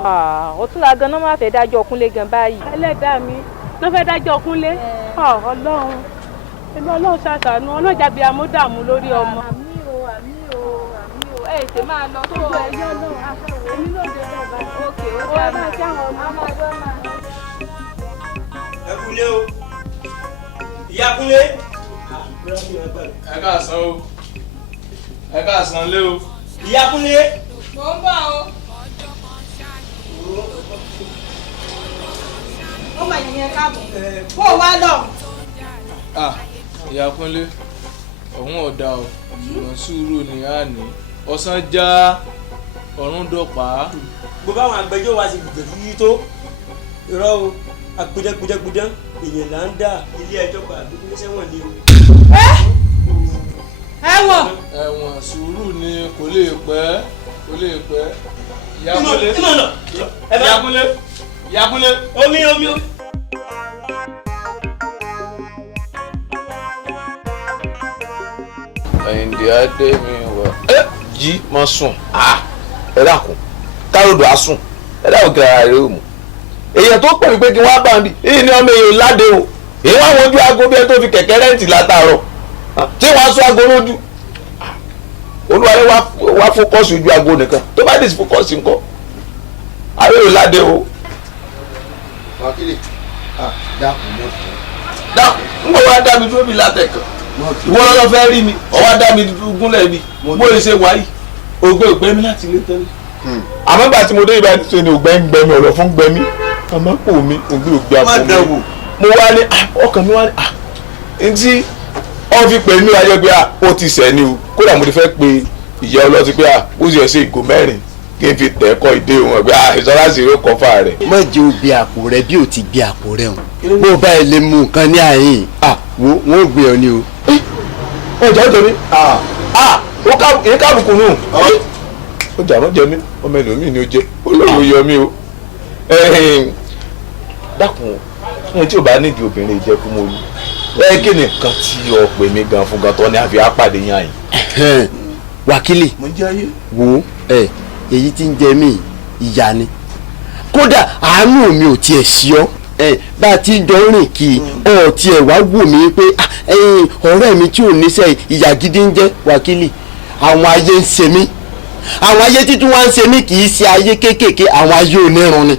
Ọ̀túnla gan-an máa fẹ́ dájọ́ Kúnlé gan báyìí. Ẹlẹ́dàá mi ló fẹ́ dájọ́ Kúnlé. Ọlọ́run èmi Ọlọ́run ṣàṣàánú ọlọ́jà bíi amúdàmú lórí ọmọ. Àmì o ẹ ṣe máa lọ tó ẹyọ náà. Èmi ló dé náà bá. Òkè ó dá mi. ẹ kúlé o ìyá Kúnlé. ẹ káàsán o ẹ káàsán lé o. ìyá Kúnlé. Mo ń bọ̀ o. Ó mà yẹn káàbọ̀. Kó o wá lọ. ìyá Kúnlé ọ̀hún ọ̀dà ò ṣùgbọ́n sùúrù ni a ní ọ̀sán já ọ̀run dọ̀pá. gbogbo àwọn agbẹjọ́ wa ti gbẹ̀dú yí tó irọ́ o apidẹ́pidẹ́pidẹ́ èèyàn là ń dà ilé ẹjọ́ pa àgbẹ̀dẹ́ sẹ́wọ̀n ni o. ẹ̀wọ̀n. ẹ̀wọ̀n sùúrù ni kò lè pẹ́ ìyá Kúnlé ìyá Kúnlé ìyá Kúnlé. omi. Àyìndé adé mi wà. Jí máa sùn. Ẹ dákun káròdò á sùn ẹ dákun kí ara rẹ ó mú. Èèyàn tó pè mí pé kí wọ́n á bá mi èyí ni ọmọ èèyàn ládé o. Èyí wá wojú aago bí ẹ tó fi kẹ̀kẹ́ rẹ́ǹtì látàárọ̀. Tí wọ́n á sọ aago lójú. Olúwarẹ̀ wá fókọ́sì ojú aago nìkan tó bá dé sí fókọ́sì ńkọ́. Àrẹ́rò ládé o. Wákìlì dákun mọ́ fún un. Dákun ń bọ̀ wá dá mi dúró bí látẹ̀kàn. Ìwọ lọ́dọ̀ fẹ́ rí mi ọwọ́ dá mi gúnlẹ̀ mi bó lè ṣe wáyé ògbé ìgbẹ́ mi láti ilé tẹ́lẹ̀. Àmọ́ ìgbà tí mo dé ibà ṣe ni ògbẹ́ ń gbẹ mi ọ̀rọ̀ fún gbẹ mi àmọ́ pò mi ògbé ògbé àpò mi. Mo wá ní ọkàn mi wá ní ntí wọ́n fi pè mí ayé pé ó ti sẹ̀ ni o kódà mo ti fẹ́ pe ìyá ọlọ́tí pé ó sì ẹ̀ ṣe ìgò mẹ́rin kí n fi tẹ̀ kọ́ ìdé wọn pé ìṣọ́láṣí ló kọ́ fà rẹ̀. má jẹ́ o bí àpò rẹ bí o ti gbé àpò rẹ o bó o bá ẹ lè mú nǹkan ní àyìn wọ́n ò gbé ọ ní o. ọjà ọjọ́ mi ó kábùkù nù ọjà náà jẹ mí ọmọ ẹlòmíì ni ó jẹ olóòwò yọ mí o. dákun ẹni tí ò bá nídìí obìnrin ìjẹkú mo ní kí ni nǹkan tí o pè mí gan fún gan tó ní àfi apàdé yàn yìí. Wákìlì wo èyí tí ń jẹ mí ìyá ni kódà àánú mi ò tiẹ̀ sí ọ bá a ti jọ rìn kí ọ tiẹ̀ wá wò mí pé ọ̀rẹ́ mi tí ò níṣẹ́ ìyá gidi ń jẹ́ Wákìlì àwọn ayé ń ṣe mí àwọn ayé títún wá ń ṣe mí kì í ṣe ayé kéékèèké àwọn ayé onírun ni.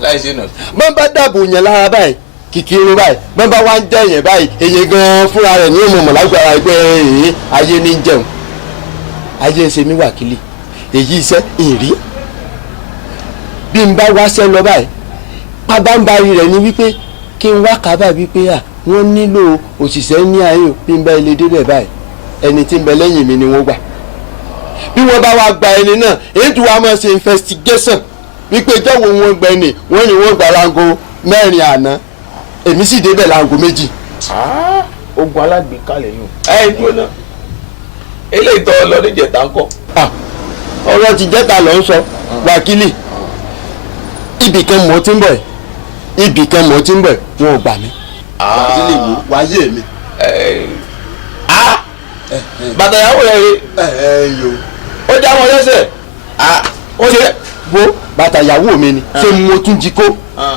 láì ṣe nà. bọ́n bá dàbò yẹn lára báyìí kìkìrún báyìí bọ́n bá wá ń jẹ́ yẹn báyìí èyí gan-an fúnra rẹ̀ ní òmùmọ̀ lágbára ẹgbẹ́ ayé ní jẹun ayé ń ṣe mí Wákìlì èyí iṣẹ́ ìrí bí n bá wáṣẹ́ lọ báyìí pabambarì rẹ̀ ni wípé kí n wá kábà wípé wọ́n nílò òṣìṣẹ́ ní ayé bí n bá ilé débẹ̀ báyìí ẹni tí ń bẹ lẹ́yìn mi ni wọ́n gbà bí wọ́n bá wá gba ẹni náà èyí tí wàá máa ṣe investigation wípé jọ́wọ́ wọn gbẹ ni wọ́n ní wọ́n gbà láago 4 àná èmi sì débẹ̀ láago 2. ogun alágbèékalẹ̀ yìí. ẹ dúró náà eléyìí tọ́ lọ níjẹta ńkọ́. ọ̀rọ̀ ti jẹ́ta lọ ń sọ wákìlì ibì kan mọ̀ tí ń bọ̀ ibì kan mọ̀ tí ń bọ̀ wọn ò gbà mí. wákìlì wo wáyé mi. bàtà ìyàwó rẹ yo. ó já wọn lẹ́sẹ̀. ó ṣe wo bàtà ìyàwó mi ni ṣé mo tún jí kó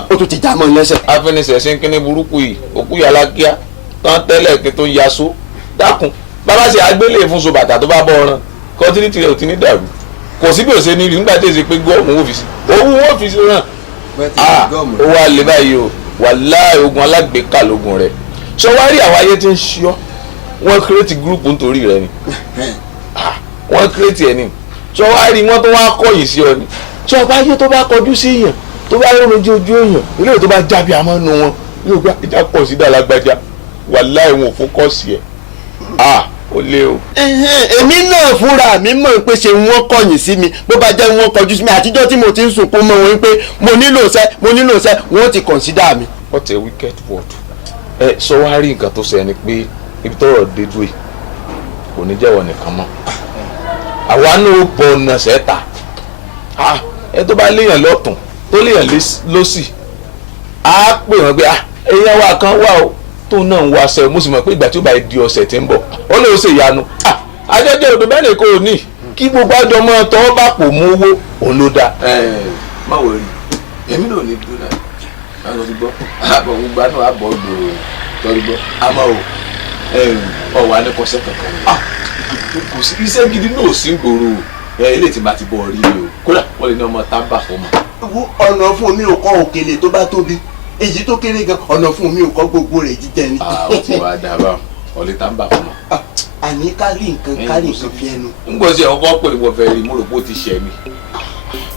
ó tún ti já mọ́ lẹ́sẹ̀. afẹnisẹ̀ sí kíní burúkú yìí òkú yàrá kíá tán tẹ́lẹ̀ kí tó yaṣó dákun bàbá ṣe àgbélé fún so bàtà tó bá bọ́ ọ̀ràn kọ́ńtínítì rẹ̀ ò ti ní dàrú kò sí bí òṣè ní rí nígbà tí èsì pé gọ́ọ̀mù ọ́fíìsì owó ọ́fíìsì ràn ó wà lè báyìí o wàláhì ogun alágbèéká lógun rẹ̀ sọ wá rí àwọn ayé tí ń ṣíọ́ wọ́n kírètì gúrùpù nítorí rẹ̀ ni wọ́n kírètì ẹ̀ ni sọ wá rí wọ́n tó wá kọ̀yìn sí ọ ni sọ ọba ayé tó bá kọjú sí èèyàn tó bá rọrùn ojú èèyàn ilé tó bá jábí àmọ́ nu wọn yóò gbá ìjà pọ̀ sí dàlágbájá wàláhì wọn ò fún kọ́ọ̀sì ẹ̀ ó lé o. èmi náà fúnra mi mọ̀ pé ṣe wọ́n kọ̀yìn sí mi bó bá jẹ́ wọ́n kọjú sí mi àtijọ́ tí mo ti ń sunkún mọ́ wọn pé mo nílò iṣẹ́ wọ́n ti consider mi. what a wicked word. ẹ sọ wá rí nǹkan tó ṣe ni pé ibi tọ́rọ̀ dé dúró yìí kò ní jẹ́wọ́ nìkan mọ́ àwa náà bọ̀ ọ̀nà sẹ́ta ẹ tó bá léèyàn lọ́tún tó léèyàn lọ́sì á pè wọ́n pé èèyàn wa kan wà o tó náà ń wá aṣẹ mo sì mọ̀ pé ìgbà tí ó bá di ọ̀sẹ̀ tí ń bọ̀ ó lè ṣe ìyanu ajẹ́jẹ́ odò bẹ́ẹ̀ ni kò ní kí gbogbo àjọ mọ́ tọ́ bá pò mú owó òun ló dáa. má wọ rí èmi náà ní dúró náà àwọn ti gbọ́ àbọ̀ gbogbo àná àbọ̀ gbòòrò tọ́rí gbọ́ àmọ́ o ọ̀wà ní kọsẹ́ kankan kò sí iṣẹ́ gidi náà sí gbòòrò ilé tí bá ti bọ̀ rí o kódà wọ́n lè ní ọmọ tábà fún mi. ọ̀nà fún mi ò kọ́ òkèlè tó bá tóbi èyí tó kéré gan ọ̀nà fún mi ò kọ́ gbogbo rẹ̀ jíjẹ ni. ó ti wá dábàá ọ̀lẹ́ tábà fún mi. àní kárí nǹkan fi ẹnu. ń gbọ́ sí ọkọ̀ pé ìwọ fẹ́ rí mo rò pé ó ti ṣẹ̀ mi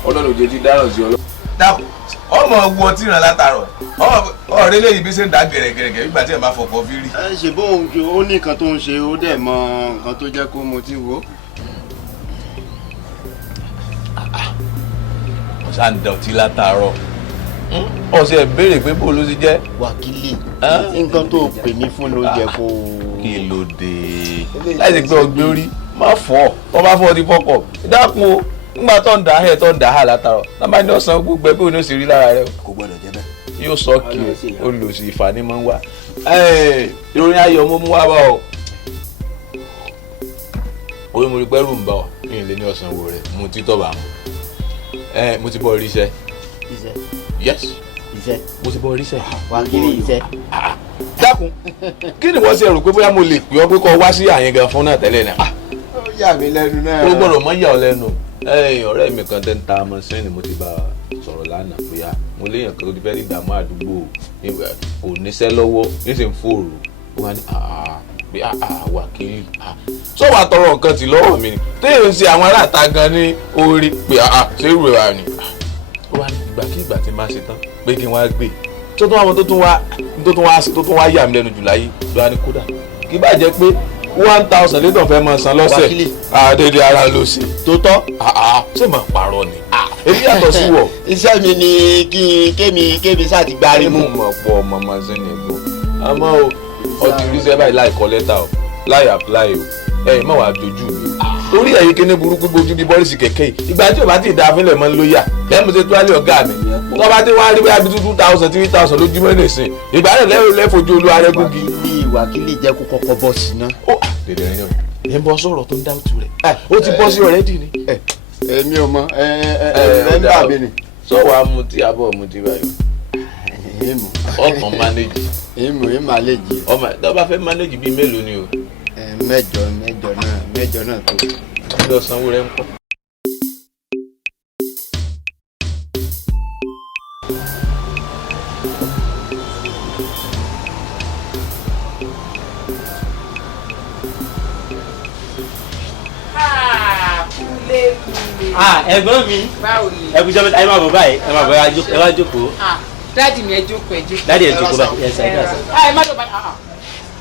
ọlọ́run òjò ti dáràn sí ọlọ́run. dákun ọmọ wo ọtí ràn látàrọ ọ̀rẹ́ lẹ́yìn bí ṣe ń dá gẹ̀rẹ́gẹ̀rẹ́ nígbà tí ẹ bá fọkọ fi rí. ẹ ṣe bóun ó ní nǹkan tó ń ṣe ó dẹ̀ mọ nǹkan tó jẹ́ kó mo ti wò. ọ̀sán ń da ọtí látàrọ ọ̀sẹ̀ béèrè pé bó ló ti jẹ́. wákìlì nǹkan tó pè mí fún ló jẹ kó. kí ló dé láti gbé ọgbẹ́ orí má fọ́ ọ bá fọ́ ọ ti fọkọ̀ dákun o nígbà tó ń dà á tó ń dà á látàrọ lábàá ní ọ̀sán gbogbo ẹgbẹ́ òní ó sì rí lára rẹ. kò gbọdọ̀ jẹ́ bẹ́ẹ̀. yóò sọ kí o olùsí ìfàní máa ń wá. ìròyìn ayọ̀ mo mú wá bá ọ. orí mo rí pẹ́rù ń bá ọ ní ilé ní ọ̀sán wo rẹ̀ mo ti tọ́ bá mu. mo ti bọ́ orí iṣẹ́. iṣẹ́. yes. iṣẹ́. mo ti bọ́ orí iṣẹ́. wákìlì iṣẹ́. dákun kí ni wọ́n ṣe rò pé bóyá mo lè pè ọ́ pé kó wá sí àyẹn gan fún náà tẹ́lẹ̀ náà. ó yà mí lẹ́nu náà. ó gbọ́dọ̀ mọ́ yà ọ́ lẹ́nu. ọ̀rẹ́ mi kan tẹ́ ń ta ọmọ sẹ́ni mo ti bá sọ̀rọ̀ lánàá bóyá mo léèyàn kan tó ti fẹ́ ní ìdààmú àdúgbò kò níṣẹ́ lọ́wọ́ níṣẹ́ ń fòrò ó wá ní pé wákìlì sọ wàá tọrọ nǹkan tì lọ́wọ́ mi ni téèyàn ń ṣe àwọn aráàta gan ní orí pé ṣé irú ẹ̀ wà ní. ó wá ní ìgbàkigbà tí máa ṣe tán pé kí n wá gbé tó tún wá wọn tó tún wá yà mí lẹ́nu jù láyé ló wá ní kódà kí bá jẹ́ pé 1000 létọ̀ fẹ́ máa san lọ́sẹ̀ àdédé ara ló ṣe. tó tọ́. ṣé màá parọ́ ni. èmi yàtọ̀ sí wọ̀. iṣẹ́ mi ni kémi sáà ti gbárí mú. mo mọ̀ pọ̀ ọmọ máa ṣe ní ìgbò. àmọ́ o ọtí ríṣẹ́ báyìí láì kọ́ lẹ́tà o láì apply o ẹ̀yìn má wàá dojú mi. torí ẹ̀yin kíní burúkú gbójú bí bọ́ọ̀lì kẹ̀kẹ́ yìí ìgbà tí o bá ti da afẹ́lẹ̀ mọ́ ló yà lẹ́yìn mo ṣe tó alẹ́ ọ̀gá mi tó bá ti wá rí bóyá bí 2000 3000 lójúmọ́ nìsín ìgbà rẹ̀ lẹ́fojú olúwa rẹ̀ gúngi. wákìlì jẹ́ kó kọ́kọ́ bọ́ sí ná. dèdè rẹ ẹ ń bọ sọ̀rọ̀ tó ń dá òtún rẹ̀ ó ti bọ́ sí ọ̀rẹ́dì ni. èmi ò mọ ẹ ń bà mí ni. sọ̀wọ́ amutí abọ́ ọmọdé báyìí. ọkàn mánéjì. èmi mánéjì. ọmọ tó bá fẹ́ mánéjì bíi mélòó ni o. mẹ́jọ náà tó. lọ sanwó rẹ ń kọ́. ẹ̀gbọ́n mi ẹkùjọ mẹ́ta ẹ máa bọ̀ báyìí ẹ máa bọ̀ ẹ wá jókòó. dáàdì mi ẹ jókòó ẹ jókòó. dáàdì ẹ jókòó báyìí ẹ sáré àṣà. ẹ má dọ̀bà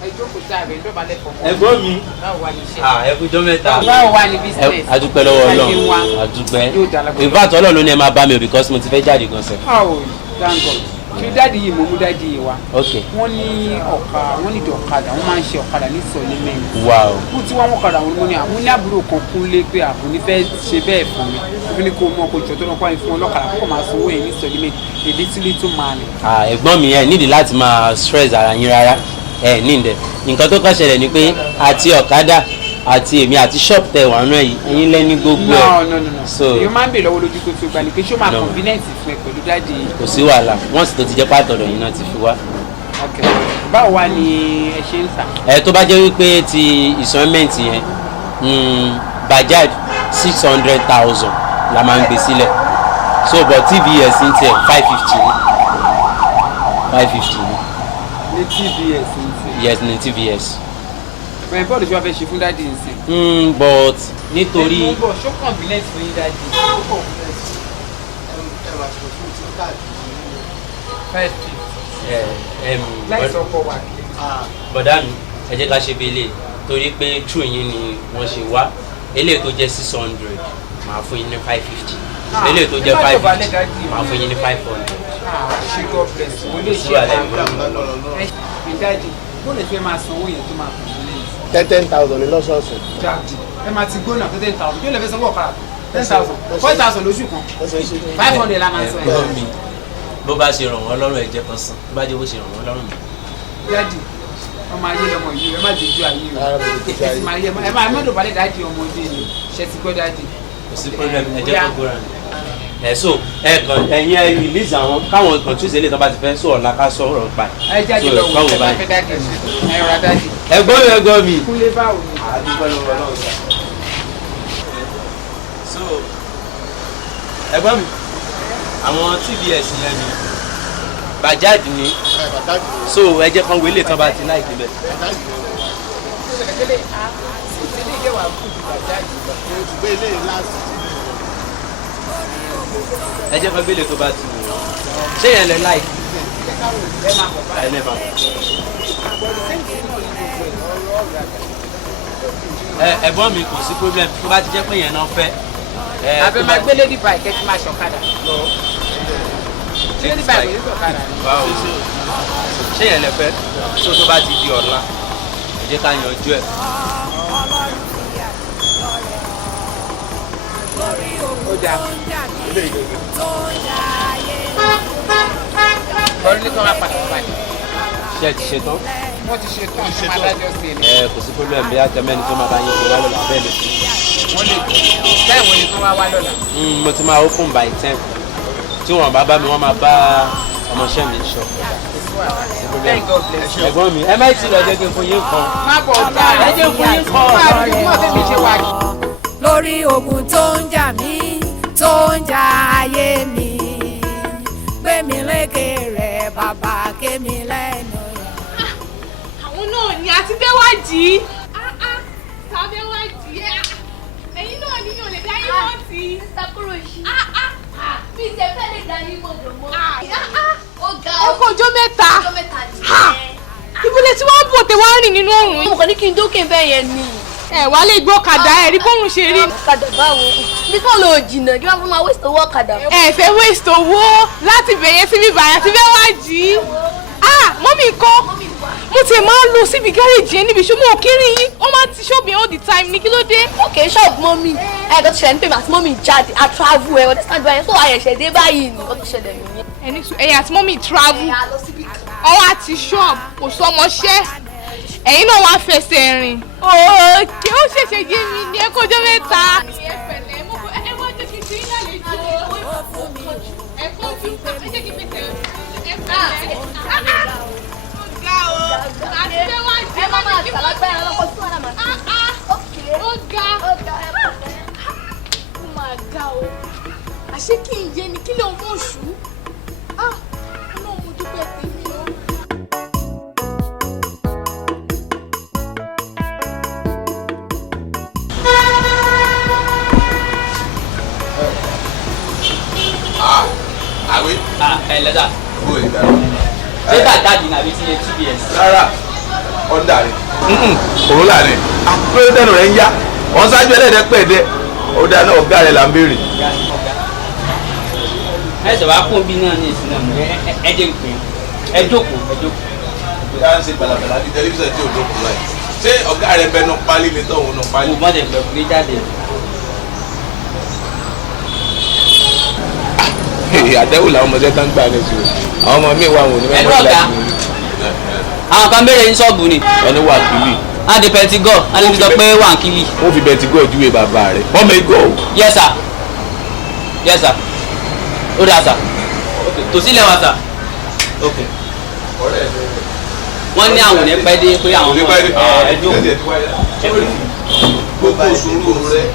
ẹ jókòó jáde dọ̀bálẹ̀ fọmọ. ẹ̀gbọ́n mi báwo wà ní iṣẹ́. ẹkùjọ mẹ́ta. báwo wà ní business. adúpẹ́ lọ́wọ́ Ọlọ́run adúpẹ́. in fact Ọlọ́run ló ní ẹ máa bá mi o because mo ti fẹ́ jáde gan sẹ́. oh thank God ṣé dáàdi yìí mo mú dáàdi yìí wá. ok. wọ́n ní ọ̀kadà wọ́n máa ń ṣe ọ̀kadà ní sọ̀lẹ́mẹ̀ntì. wow. kú tí wọ́n ọ̀kadà wọn mo ní àwọn ní àbúrò kan kúnlé pé àbò ní fẹ́ ṣe bẹ́ẹ̀ fún mi òbí ní kó mọ kó jọ tó lọ pààyàn fún ọlọ́kadà kó máa sanwó yẹn ní sọ̀lẹ́mẹ̀ntì èdè tí lè tó máa lẹ̀. ẹ̀gbọ́n mi ẹ nídìí láti máa stress ara yín rárá ẹ nídìí nǹkan tó kàn ṣẹlẹ̀ ni pé àti ọ̀kadà àti èmi àti shop tẹ wà náà yìí ẹ̀yin lẹ́ni gbogbo ẹ̀. no. èyí máa ń bè lọ́wọ́ lójú tó tó gbani pé ṣó máa convenient fún ẹ pẹ̀lú dáàdi. kò sí wàhálà wọ́n sì tó ti jẹ́ pàtọ́dọ̀ yìí náà ti fi wá. ok báwo wá ni ẹ ṣe ń tà. tó bá jẹ́ wípé ti installment yẹn Bajaj 600,000 la máa ń gbé sílẹ̀ so but TVS ń tiẹ̀ 550 ní TVS ń tiẹ̀. yes ní TVS. bẹ́ẹ̀ bọ́ọ̀lù tí wọ́n fẹ́ ṣe fún dáàdi ń sìn. but nítorí. ẹ bọ̀ ṣó convenient fún yín dáàdi. láìsọ ọkọ wà kí. bọ̀dá mi ẹ jẹ́ ká ṣe bí eléyìí torí pé true yín ni wọ́n ṣe wá eléyìí tó jẹ́ 600 máa fún yín ní 550 eléyìí tó jẹ́ 550 máa fún yín ní 500. ṣé God bless you. olè ṣe àlẹ́ dáàdi bó lè fẹ́ máa sanwó yẹn tó máa kù sílẹ̀. 10,000 ní lọ́sọ̀ọ̀sẹ̀. dáàdi ẹ máa ti gbóná tó 10,000 yóò lè fẹ́ sanwó ọ̀kadà 10,000 4,000 lóṣù kan 500 la máa san ẹ̀. bó bá ṣe ràn wọ́n lọ́rùn ẹ jẹ́ kan san bó bá jẹ́ bó ṣe ràn wọ́n lọ́rùn mi. dáàdi ọmọ ayé lọmọ yìí ẹ má dojú ayé o ẹ má dọ̀bálẹ̀ dáàdi ọmọdé ni ṣe ti gbọ́ dáàdi. kò sí problem ẹ jẹ́ kó gbóra mi. so ẹ̀yin ẹ release àwọn káwọn kan tún ṣe lè tán bá ti fẹ́ sọ ọ̀la ká sọ ọ̀rọ̀ pa. ẹ jáde lọ wọ ẹ bá fẹ́ dáàdi ẹ rọra dáàdi. ẹ̀gbọ́n mi. kúnlé báwo ni. àdúgbò lọ́wọ́ náà sà. so ẹ̀gbọ́n mi àwọn TVS yẹn ni Bajaj ni so ẹ jẹ́ kan wọlé tán bá ti láì débẹ̀. ẹ jẹ́ kan gbélé tó bá ti wò ṣé yẹn lẹ láì. ẹ lè máa bọ̀. ẹ̀gbọ́n mi kò sí problem tó bá ti jẹ́ pé yẹn náà fẹ́. àbẹ máa gbé lady bike kẹ́kí máa ṣọ̀kadà. lady bike yìí ṣọ̀kadà. báwo ṣé yẹn lẹ fẹ́ tó bá ti di ọ̀la ẹ jẹ́ ká yanjú ẹ̀. ó dáa. lórí ní kí wọ́n máa padà báyìí. ṣé ẹ ti ṣe tán. wọ́n ti ṣe tán ṣe máa dájọ́ sí i. kò sí problem bí akẹ́mẹ́ni tó máa bá yín ṣe wá lọ́la bẹ́ẹ̀ lè fi. wọ́n lè bẹ́ẹ̀ wọ́n lè tún wá lọ́la. mo ti máa open by 10 tí wọ́n bá bá mi wọ́n máa bá ọmọọṣẹ́ mi sọ. ẹ̀gbọ́n mi ẹ má ti lọ jẹ́ kí n fún yín kan. má bọ̀ ọ̀tá ẹ jẹ́ fún yín kan. lórí ogun tó ń jà mí tó ń jà ayé mi gbé mi lékè rẹ̀ bàbá ké mi lẹ́nu. àwọn náà ni àti déwájì tàbéwájì ẹ̀yin náà ni yóò lè dá yín mọ́ sí. sakuro yìí bí ìṣe fẹ́ lè dá yín mọ́ dòmọ́. ọkọ̀ ọjọ́ mẹ́ta ìbúlẹ̀ tí wọ́n bò tẹ wọ́n rìn nínú òrùn. mo kàn ní kí n dókè bẹ́ẹ̀ yẹn ni. ẹ wá lè gbọ́ ọ̀kadà ẹ rí bóun ṣe rí. ọ̀kadà báwo bí kò lò jìnnà kí wọ́n fún ma waste owó ọ̀kadà. ẹ fẹ́ waste owó láti bẹ̀yẹ síbi bàyà tí bẹ́ẹ̀ wá jí. mọ́mí kọ́ mo ti máa ń lọ síbi gáréjì yẹn níbi ṣùgbọ́n òkèrè yín ó máa ti ṣọ́ọ̀bù yẹn all the time ní kí ló dé. ok ṣọ́ọ̀bù mọ́mí ẹ̀ẹ́dọ́ ti ṣẹlẹ̀ ń pè mí àti mọ́mí jáde a travel ẹ̀ understand báyẹn so àyẹ̀ṣẹ̀ dé báyìí ni ó ti ṣẹlẹ̀ nìyẹn. ẹ̀yin àti mọ́mí travel ọwọ́ àti ṣọ́ọ̀bù kò sọmọṣẹ́ ẹ̀yin náà wàá fẹsẹ̀ rìn. òkè ó ṣẹ̀ṣẹ̀ yé mi ní ẹ̀kọ́jọ́ mẹ́ta. àṣé kí n yé ni kí lè mú oṣù ọlọ́run mo dúpẹ́ tèmi o. àwé. ẹ lẹ́dà. owó ìgbà. ṣé Bajaj nàbí ti yẹ TVS. rárá ọ̀dà rẹ̀ òrùlà rẹ̀ lórí tẹnu rẹ̀ ń yá ọ̀n ṣáájú ẹlẹ́dẹ̀ pẹ̀ẹ́dẹ́ ọ̀dà náà ọ̀gá rẹ̀ là ń béèrè. ẹ sọ wá kó bí náà ní ìsìn náà ẹ jẹ́ ìpín ẹ jókòó. bí a ń ṣe balabala ní tẹlifíṣàn tí ò jókòó láì ṣé ọ̀gá rẹ̀ bẹ́ẹ̀ náà pálí ni tóun náà pálí. mo mọ̀ dẹ̀ pẹ̀lú pé jáde. àtẹ̀wò làwọn ọmọdé tán gbà ní ìṣòro àwọn ọmọ mi wà wọn ní mẹ́rin láti ní. àwọn kan béèrè ní ṣọ́ọ̀bù ni. ẹni wà kílì. a di pẹtigọ́ a lè fi sọ pé wà kílì. ó fi pẹtigọ́ júwe bàbá rẹ̀ ọmọ igọ́ o. yes sir yes sir ó dáa sir tòsílẹ̀ wa sir ok wọ́n ní àwọn ò ní pẹ́ dé pé àwọn ọmọ ẹjọ́ gbogbo òṣòro rẹ̀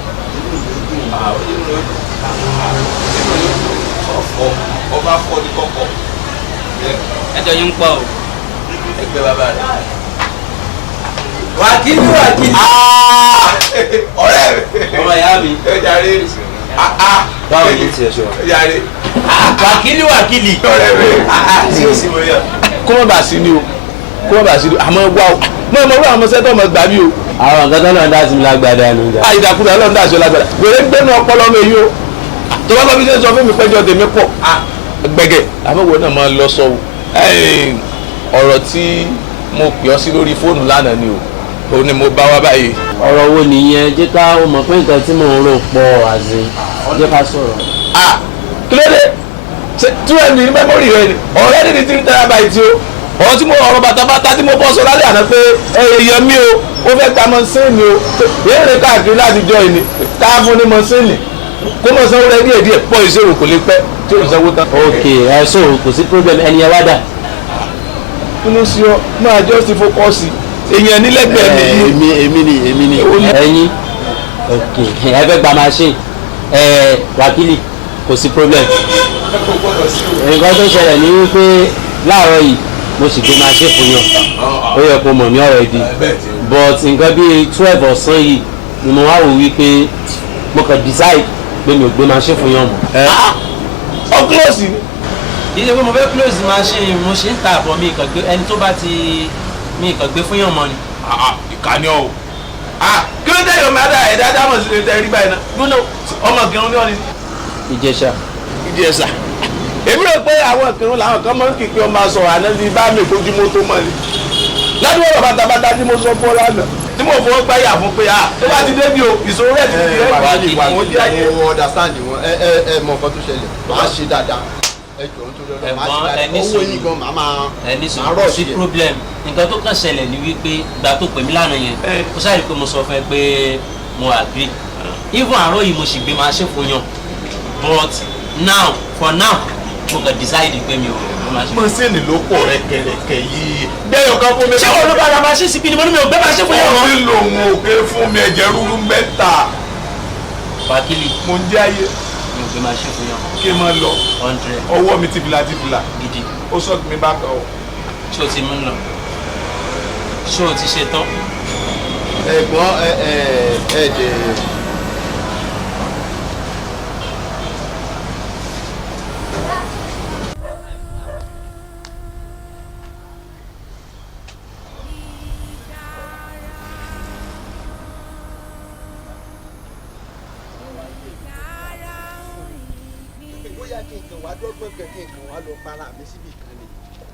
ọba fọ́ ní kọ́kọ́. ẹjọ́ yín ń pọ̀ o. ẹgbẹ́ bàbá rẹ̀. wákìlì. ọ̀rẹ́ mi. ọ̀rọ̀ ìyá mi. ẹ jàre. báwo ni tiẹ̀ sọ. ẹ jàre. wákìlì. ọ̀rẹ́ mi. sí o sí mo yà. kó má bàa sí ni o kó má bàa sí ni o àmọ́ wá o mọ̀ mọ̀ wá àwọn sẹ́tọ̀ mọ̀ gbà mí o. àwọn nǹkan tó náà dá sí mi lágbàdá ẹnu jà. àyídàkúdà lọ́n dá sí ọ lágbàdá wèrè gbẹ́nu ọpọlọ mi yìí o tó bá bí ṣe sọ fún mi pẹ́jọ́ tèmi pọ̀ gbẹ̀gẹ̀ àmọ́wò náà máa lọ sọ ọ̀rọ̀ tí mo pè ọ́ sí lórí fóònù lánàá ni o òun ni mo bá wá báyìí. ọ̀rọ̀ wo nìyẹn jẹ́ ká o mọ̀ pé nǹkan tí mò ń rò pọ̀ àzẹ jẹ́ ká sọ̀rọ̀. kí ló dé tí wọ́n ní mẹ́mórì rẹ ni ọ̀rẹ́ ní 3 terabyte o ọ̀rọ̀ tí mo ọ̀rọ̀ bàtàbàtà tí mo bọ́ sọ lálẹ́ àná pé èèyàn mi o ó fẹ́ ta mọ́sínì o èèrè káàkiri láti jọ ìní káàfún ní mọ́sínì kó mọ̀ sanwó rẹ̀ díẹ̀ díẹ̀ pọ̀ ìṣòro kò lè pẹ́ tí o sanwó tán. ok ẹ so kò sí problem ẹni ẹ wá dà. kí ló ṣe ọ máa jọ́ sí fókọ́sì èèyàn nílẹ̀gbẹ̀ẹ́ mi. èmi ni ẹ̀yin ok ẹ fẹ́ gba machine wákìlì kò sí problem. nǹkan tó ṣẹlẹ̀ ní wípé láàárọ̀ yìí mo sì gbé machine fún yàn ó yẹ kó mọ̀ mí already but nǹkan bíi 12 ọ̀sán yìí ni mo wá wò wípé mo kàn decide pé mi ò gbé machine fún yàn mọ́. ọ close ni. kì í ṣe pé mo fẹ́ close machine mo ṣe ń ta àbọ̀ mi kàn gbé ẹni tó bá ti mi kàn gbé fún yàn mọ́ ni. ìkànnì ọ̀ kí ló dé yorùbá ẹ̀dá dámọ̀ sí ẹ̀rí báyìí náà gbóná ọmọ kìrún ní ọ̀nì. Ìjẹ̀ṣà. Ìjẹ̀ṣà èmi rò pé àwọn kìrún làwọn kan máa ń kìkì ọmọ aṣọ àná ní bá mi kojú mọ́tò mọ́ ni ládùúgbò ọ̀rọ̀ bàtàbàtà tí mo sọ fún ọ lánàá tí mo fọwọ́ gbáyà fún pé tó bá ti débi o ìṣòro rẹ̀ ti di rẹ̀ wọ́n jẹ́ àyè wọn understand wọn ẹ mọ nǹkan tó ṣẹlẹ̀ máa ṣe dáadáa ẹ jọ ń tó lọ́dọ̀ máa ṣe dáadáa owó yín gan máa ẹni sọ̀rọ̀ sí problem nǹkan tó kàn ṣẹlẹ̀ ni wípé ìgbà tó pè mí lánàá yẹn ó ṣáà rí pé mo sọ fún ẹ pé mo agree even àárọ̀ yìí mo sì gbé máa ṣe fún yàn but now for now mo kàn decide pé mi ò máa ṣe. mọ́sínì ló pọ̀ rẹ̀kẹ̀rẹ̀kẹ̀ yìí. bẹ́ẹ̀ ọ̀kan fún mi. ṣé wọn ló bá ra máa ṣe síbi ni mo ní mi ò gbé máa ṣe fún yàn. wọ́n fi lòun òkè fún mi ẹ̀jẹ̀ rúrú mẹ́ta. wákìlì. mo ń jẹ́ ayé. mi ò gbé máa ṣe fún yàn. kí n máa lọ. 100. ọwọ́ mi ti fìlà ti fìlà. gidi. ó sọ mi bá kàn ó. ṣé o ti mú lọ ṣé o ti ṣe tán. ẹ̀gbọ́n ẹ̀ẹ́dẹ̀.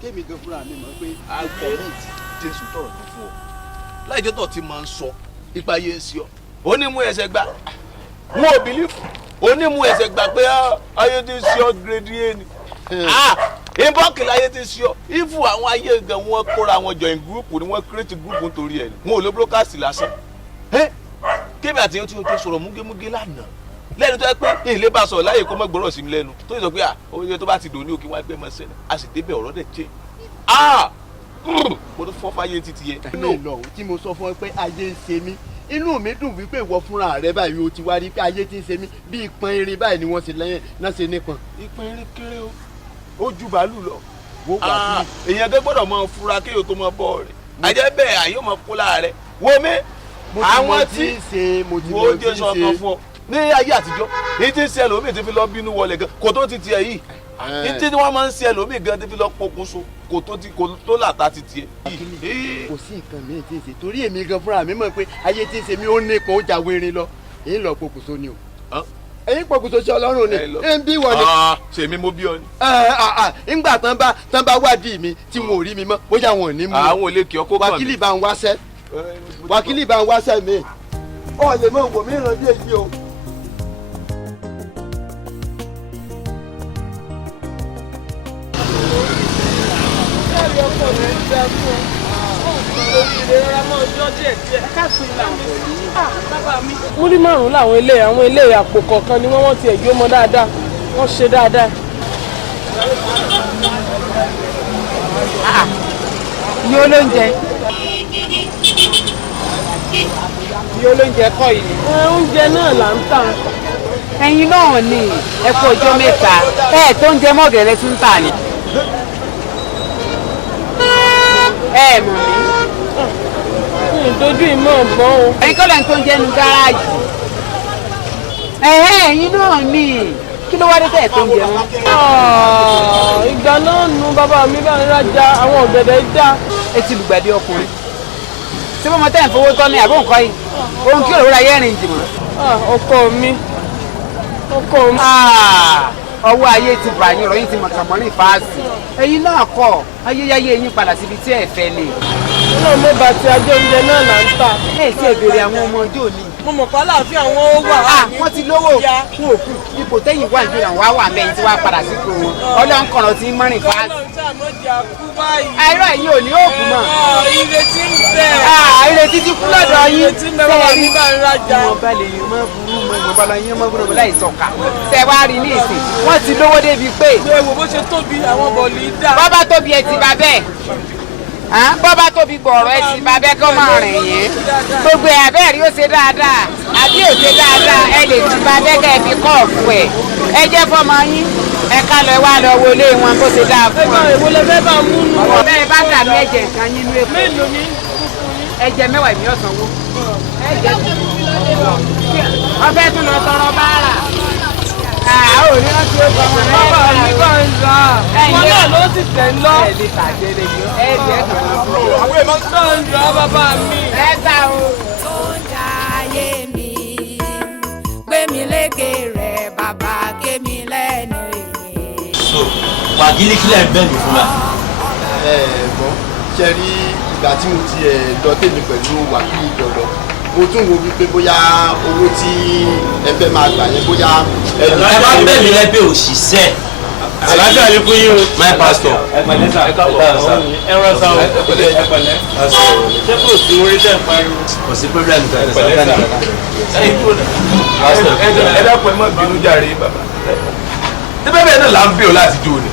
kémi gan fúnra mi mọ̀ pé comment jésù tọrọ tó fún ọ. láìjọ́ tó ti máa ń sọ ipa yé sí ọ ó ní mú ẹsẹ̀ gbà mú òbílífù ó ní mú ẹsẹ̀ gbà pé ayé ti sí ọ gírèdì yé ni ìbọ́kì láyé ti sí ọ ìfù àwọn ayé gan wọn kóra wọn join group ni wọn create group nítorí ẹ wọn ò lo broadcast lásán kémi àti yẹn tí o ti sọ̀rọ̀ múgémúgé lánàá lẹ́nu tó yẹ pé ilé bá sọ̀rọ̀ láyè kó mọ́ gbọ́rọ̀ sí mi lẹ́nu tó yẹ sọ pé oye tó bá ti dòní òkè wá gbé mọ́ sẹ́nu a sì débẹ̀ ọ̀rọ̀ dẹ̀ jẹ́ mo tó fọ́ fáyé títí yẹ. inú ìlọ tí mo sọ fún ẹ pé ayé ń ṣe mí inú mi dùn wípé ìwọ fúnra rẹ báyìí o ti wá rí pé ayé ti ń ṣe mí bí ìpọn irin báyìí ni wọ́n ṣe lẹ́yìn náà ṣe nípọn. ìpọn irin kéré o ó ju bàálù lọ èèyàn tó gbọ́dọ̀ mọ fura kéèyàn tó mọ bọ́ rẹ̀ àjẹ́ bẹ́ẹ̀ àyè mọ kó láàrẹ̀ wo mi àwọn tí wo jẹ́ sọ ọkàn fún ọ ní ayé àtijọ́ èyí tí ń ṣe ẹlòmíì ti fi lọ bínú wọlé gan kò tó ti tiẹ̀ yìí ní tí wọ́n máa ń ṣe ẹlòmíì gan ti fi lọ pokùnso kò tó làtà ti tiẹ̀. kò sí nǹkan mi tí ń ṣe torí èmi gan fúnra mi mọ̀ pé ayé tí ń ṣe mi ó nípọn ó jà wérin lọ èyí lọ pokùnso ni o. ẹ̀yin pọ̀kùtò sí ọlọ́run ni ẹ̀ ń bí wọlé. ṣèmi mo bí ọ ni. ńgbà tán bá wádìí mi tí wọn ò rí mi mọ́ bóyá wọn ò ní mú. àwọn olè kí ọkọ kàn mí. wákìlì bá ń wáṣẹ́ mi ọ̀ lè mọ̀ wò mí ràn bí èyí o. múrí márùn-ún làwọn ilé àwọn ilé àpò kọ̀ọ̀kan ni wọ́n ti ẹ̀gbẹ́ ọmọ dáadáa wọ́n ṣe dáadáa. ní olóúnjẹ kọ́ yìí. oúnjẹ náà là ń tà. ẹ̀yin náà ni ẹ kú ọjọ́ mẹ́ta tó ń jẹ mọ́gẹ̀rẹ́ tún tà ní. Mọ̀ mí. ìdojú ìmọ̀ ọ̀gbọ́n o. ẹ̀yin kọ́lẹ̀ tó ń jẹ́nu gáràjì. ẹ̀yin náà ni kí ló wá dé tẹ̀ tó ń jẹ wọn. ìgbà náà nu bàbá mi bá ń rajà àwọn ọ̀gẹ̀dẹ̀ dá. ẹ ti lùgbàdì ọkùnrin. ṣé bọ́mọ tẹ́ ń fowó tọ́ ni àbó nǹkan yìí ohun kí òwúrọ̀ ayé rìn jìmọ̀. ọkọ mi. ọwọ́ ayé ti bàyìn ọ̀rọ̀ yín ti mọ̀kànmọ́rin fáàsì. ẹ̀yin náà kọ̀ ayéyáyé yín padà síbi tí ẹ fẹ́ ni. náà mo bá ti ajé oúnjẹ náà là ń tà. ẹ sì béèrè àwọn ọmọ ọjọ́ òní. mo mọ̀ pé aláàfin àwọn ó wà. wọ́n ti lówó fún òkú ipò tẹ́yìn wà nígbà wà wà mẹ́yìn tí wàá padà sípò wọn. ọlọ́nkọ̀rọ̀ ti ń mọ́rin fáàsì. àìrọ̀ ẹ̀yin ò ní òkú mọ̀. ìrètí ń bẹ. ìrètí ti kú lọ́dọ̀ yín. ìrètí ń bẹ bàbá mi bá ń rajà. ìwọ̀nba lè yín mọ́ burú mọ́ ìwọ̀nba lọ yín mọ́ burú láì sọ̀kà. tẹ wá rí ní ìsìn wọ́n ti lówó débi pé. ẹ wò bó ṣe tóbi àwọn bọ̀ọ̀lì dà. bọ́bá tóbi ẹ ti bá bẹ́ẹ̀ bọ́bá tóbi gbọ̀ọ̀rọ̀ ẹ ti bá bẹ́ẹ̀ kọ́ máa rìn yín gbogbo ẹ̀ abẹ́ẹ̀ rí ó ṣe dáadáa àbí ò ṣe dáadáa ẹ lè ti bá bẹ́ẹ̀ kẹ́ ẹ fi kọ́ ọ̀fù ẹ̀ ẹ jẹ́ fọmọ yín ẹ ká lọ wá lọ wọlé wọn bó ṣe dáa fún wọn. èwo lè fẹ́ bá mú nù. bẹ́ẹ̀ bá dà ní ẹ̀jẹ̀ nǹkan yín ní èkó. mélòó ni. ẹ̀jẹ̀ mẹ́wàá ìmí ọ̀sán wo. ẹ̀jẹ̀ ọbẹ̀ tún lọ tọrọ báárà. ò ní rántí ó kọ́ ọmọ náà. bàbá mi bá ń ra wọn náà ló sì tẹ̀ ń lọ. ẹ lè tàjẹ́ lè yọ ẹ jẹ́ kàn án. àwọn èèmọ̀ tó ń ra bàbá mi. ẹ ta o. tó ń jayé mi gbé mi lékè rẹ̀ bàbá ké mi lẹ́nu èyí. so wàgílí kílẹ̀ ń bẹ́ẹ̀ mi fún wa. ẹ̀gbọ́n ṣe rí ìgbà tí mo ti lọ tèmi pẹ̀lú wákìlì jọ̀dọ̀ mo tún wo wípé bóyá owó tí ẹ fẹ́ máa gbà yẹn bóyá. ẹ bá bẹ́ẹ̀ mi lẹ́bẹ̀ òṣìṣẹ́. àlàáfíà ni fún yín o. my pastor. ẹ pẹ̀lẹ́ sà. ẹ rọ sá o. ẹ pẹ̀lẹ́. ṣé kò sí orí tẹ̀ ń pariwo. kò sí problem kan. ẹ pẹ̀lẹ́ sà. ẹ dákun ẹ má bínú jàre bàbá. níbẹ̀ bẹ́ẹ̀ náà là ń bí o láti jó ni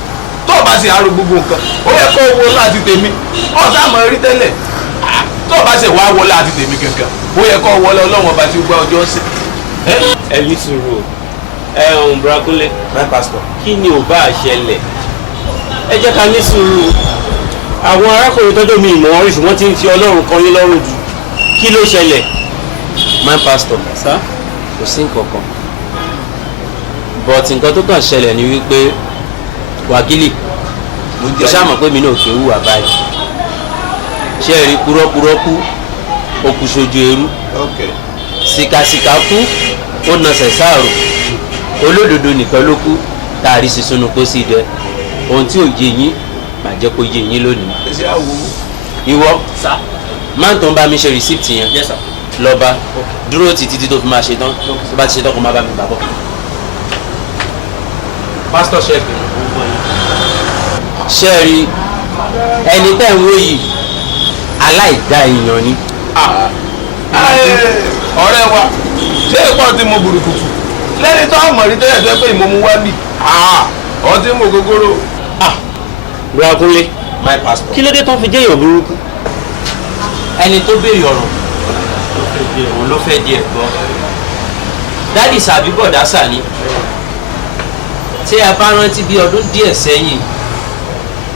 tó o bá ṣe àrò gbogbo nǹkan ó yẹ kó owó láti tèmi ọ̀sán àmọ́ rí tẹ́lẹ̀ tó o bá ṣe wá wọlé àti tèmi kankan ó yẹ kó wọlé ọlọ́run ọba tí ó gbá ọjọ́ sí. ẹ ní sùúrù ẹ ọ̀hún Brakunle my pastor kí ni ò bá ṣẹlẹ̀ ẹ jẹ́ ká ní sùúrù àwọn arákùnrin tọ́jú mi ìmọ̀ wọn rí ṣùgbọ́n tí ń fi ọlọ́run kan yín lọ́rùn jù kí ló ṣẹlẹ̀ my pastor sá kò sí nǹkan kan but nǹkan tó kàn ṣẹlẹ̀ ni wípé wákìlì mo ṣàmọ̀ pé mi náà kì í hùwà báyìí ṣé ẹ rí purọ́purọ́kú okùn ṣojú eru sìkàsìkà kú ó nasẹ̀ sáàrò olódodo nìkan ló kú tààrí sísunú kó sì dẹ ohun tí ò yé yín màá jẹ́ kó yé yín lónìí. ìwọ máa ń tán bá mi ṣe receipt yẹn lọ́ba dúró títí tó fi máa ṣe tán tó bá ti ṣe tán kó má bá mi bàbọ̀. pastor chef ṣe rí ẹni tẹ́ ń wó yìí aláìdá èèyàn ni. ọ̀rẹ́ wa ṣé ìpọ́n tí mo burúkutu lẹ́ni tó àmọ̀ rí tẹ́lẹ̀ tó yẹ pé ìmọ̀mú wá bì ọtí mo gogoro. Brakunle my pastor kí ló dé tó fi jẹ́ èèyàn burúkú. ẹni tó béèrè ọ̀rọ̀ òun ló fẹ́ di ẹ̀gbọ́n dádì sàbí bọ̀dá sàní tí a bá rántí bí ọdún díẹ̀ sẹ́yìn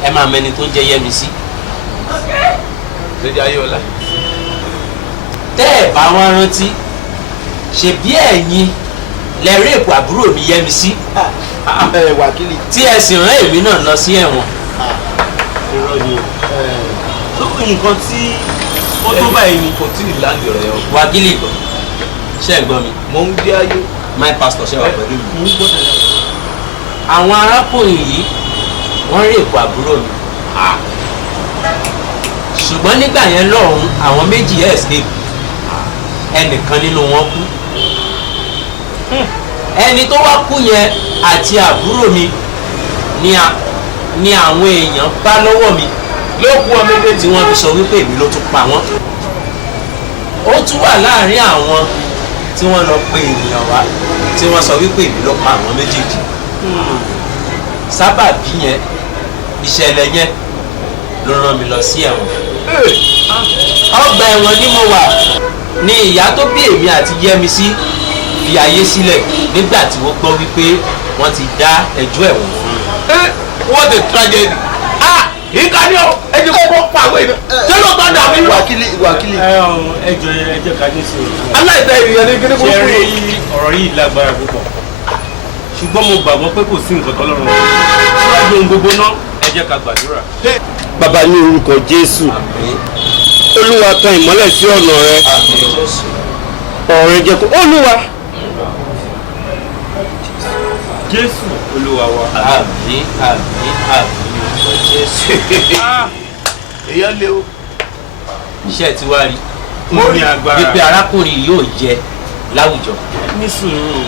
ẹ máa mẹni tó ń jẹ Yẹ́misí. lójú ayé ọ̀la. tẹ́ ẹ̀ bá wọn rántí ṣe bí ẹ̀yin lẹ rèpù àbúrò mi Yẹ́misí. wákìlì. tí ẹ sì rán èmi náà lọ sí ẹ̀wọ̀n. irọ́ ni o. nǹkan tí ó tó báyìí ni kò tí ì láǹdì ọ̀rẹ́ ọ. wákìlì ṣe é gbọ́ mi. mo ń gbé ayé my pastor ṣe wà pẹ̀lú mi. àwọn arákùnrin yìí wọ́n rí èkó àbúrò mi ṣùgbọ́n nígbà yẹn lọ́hùn àwọn méjì escape ẹnìkan nínú wọn kú ẹni tó wá kú yẹn àti àbúrò mi ni àwọn èèyàn bá lọ́wọ́ mi ló kú ọmọ ẹgbẹ́ tí wọ́n fi sọ wípé èmi ló tún pa wọ́n ó tún wà láàrin àwọn tí wọ́n lọ pe ènìyàn wá tí wọ́n sọ wípé èmi ló pa àwọn méjèèjì sábàbí yẹn ìṣẹ̀lẹ̀ yẹn ló rán mi lọ sí ẹ̀wọ̀n ọgbà ẹ̀wọ̀n ni mo wà ní ìyá tó bí èmi àti Yẹ́misí fi ayé sílẹ̀ nígbà tí wọ́n gbọ́ wípé wọ́n ti dá ẹjọ́ ẹ̀wọ̀n fún mi. What a tragedy! Ìkànnì ọ̀ ẹ̀jẹ̀ kọ́kọ́ pa àwọn èèyàn ṣé ló tọ́ da mí lọ. wákìlì. ẹjọ́ ká ní sùúrù. aláìsẹ̀ ènìyàn ní kíní kúrú. ṣe rí ọ̀rọ̀ yìí lágbára púpọ̀ ṣùgbọ́n mo gbàgbọ́ pé kò sí nǹkan tọ́lọ́run síwájú ohun gbogbo náà ẹ jẹ́ ká gbàdúrà. bàbá ní orúkọ Jésù olúwa tan ìmọ́lẹ̀ sí ọ̀nà rẹ ọ̀rẹ́ jẹ́ kó olúwa. Jésù olúwa wa. àmín àmín àmín orúkọ Jésù. èèyàn lé o. iṣẹ́ tí wàá rí mo ní agbára wípé arákùnrin yóò jẹ láwùjọ. ní sùúrù.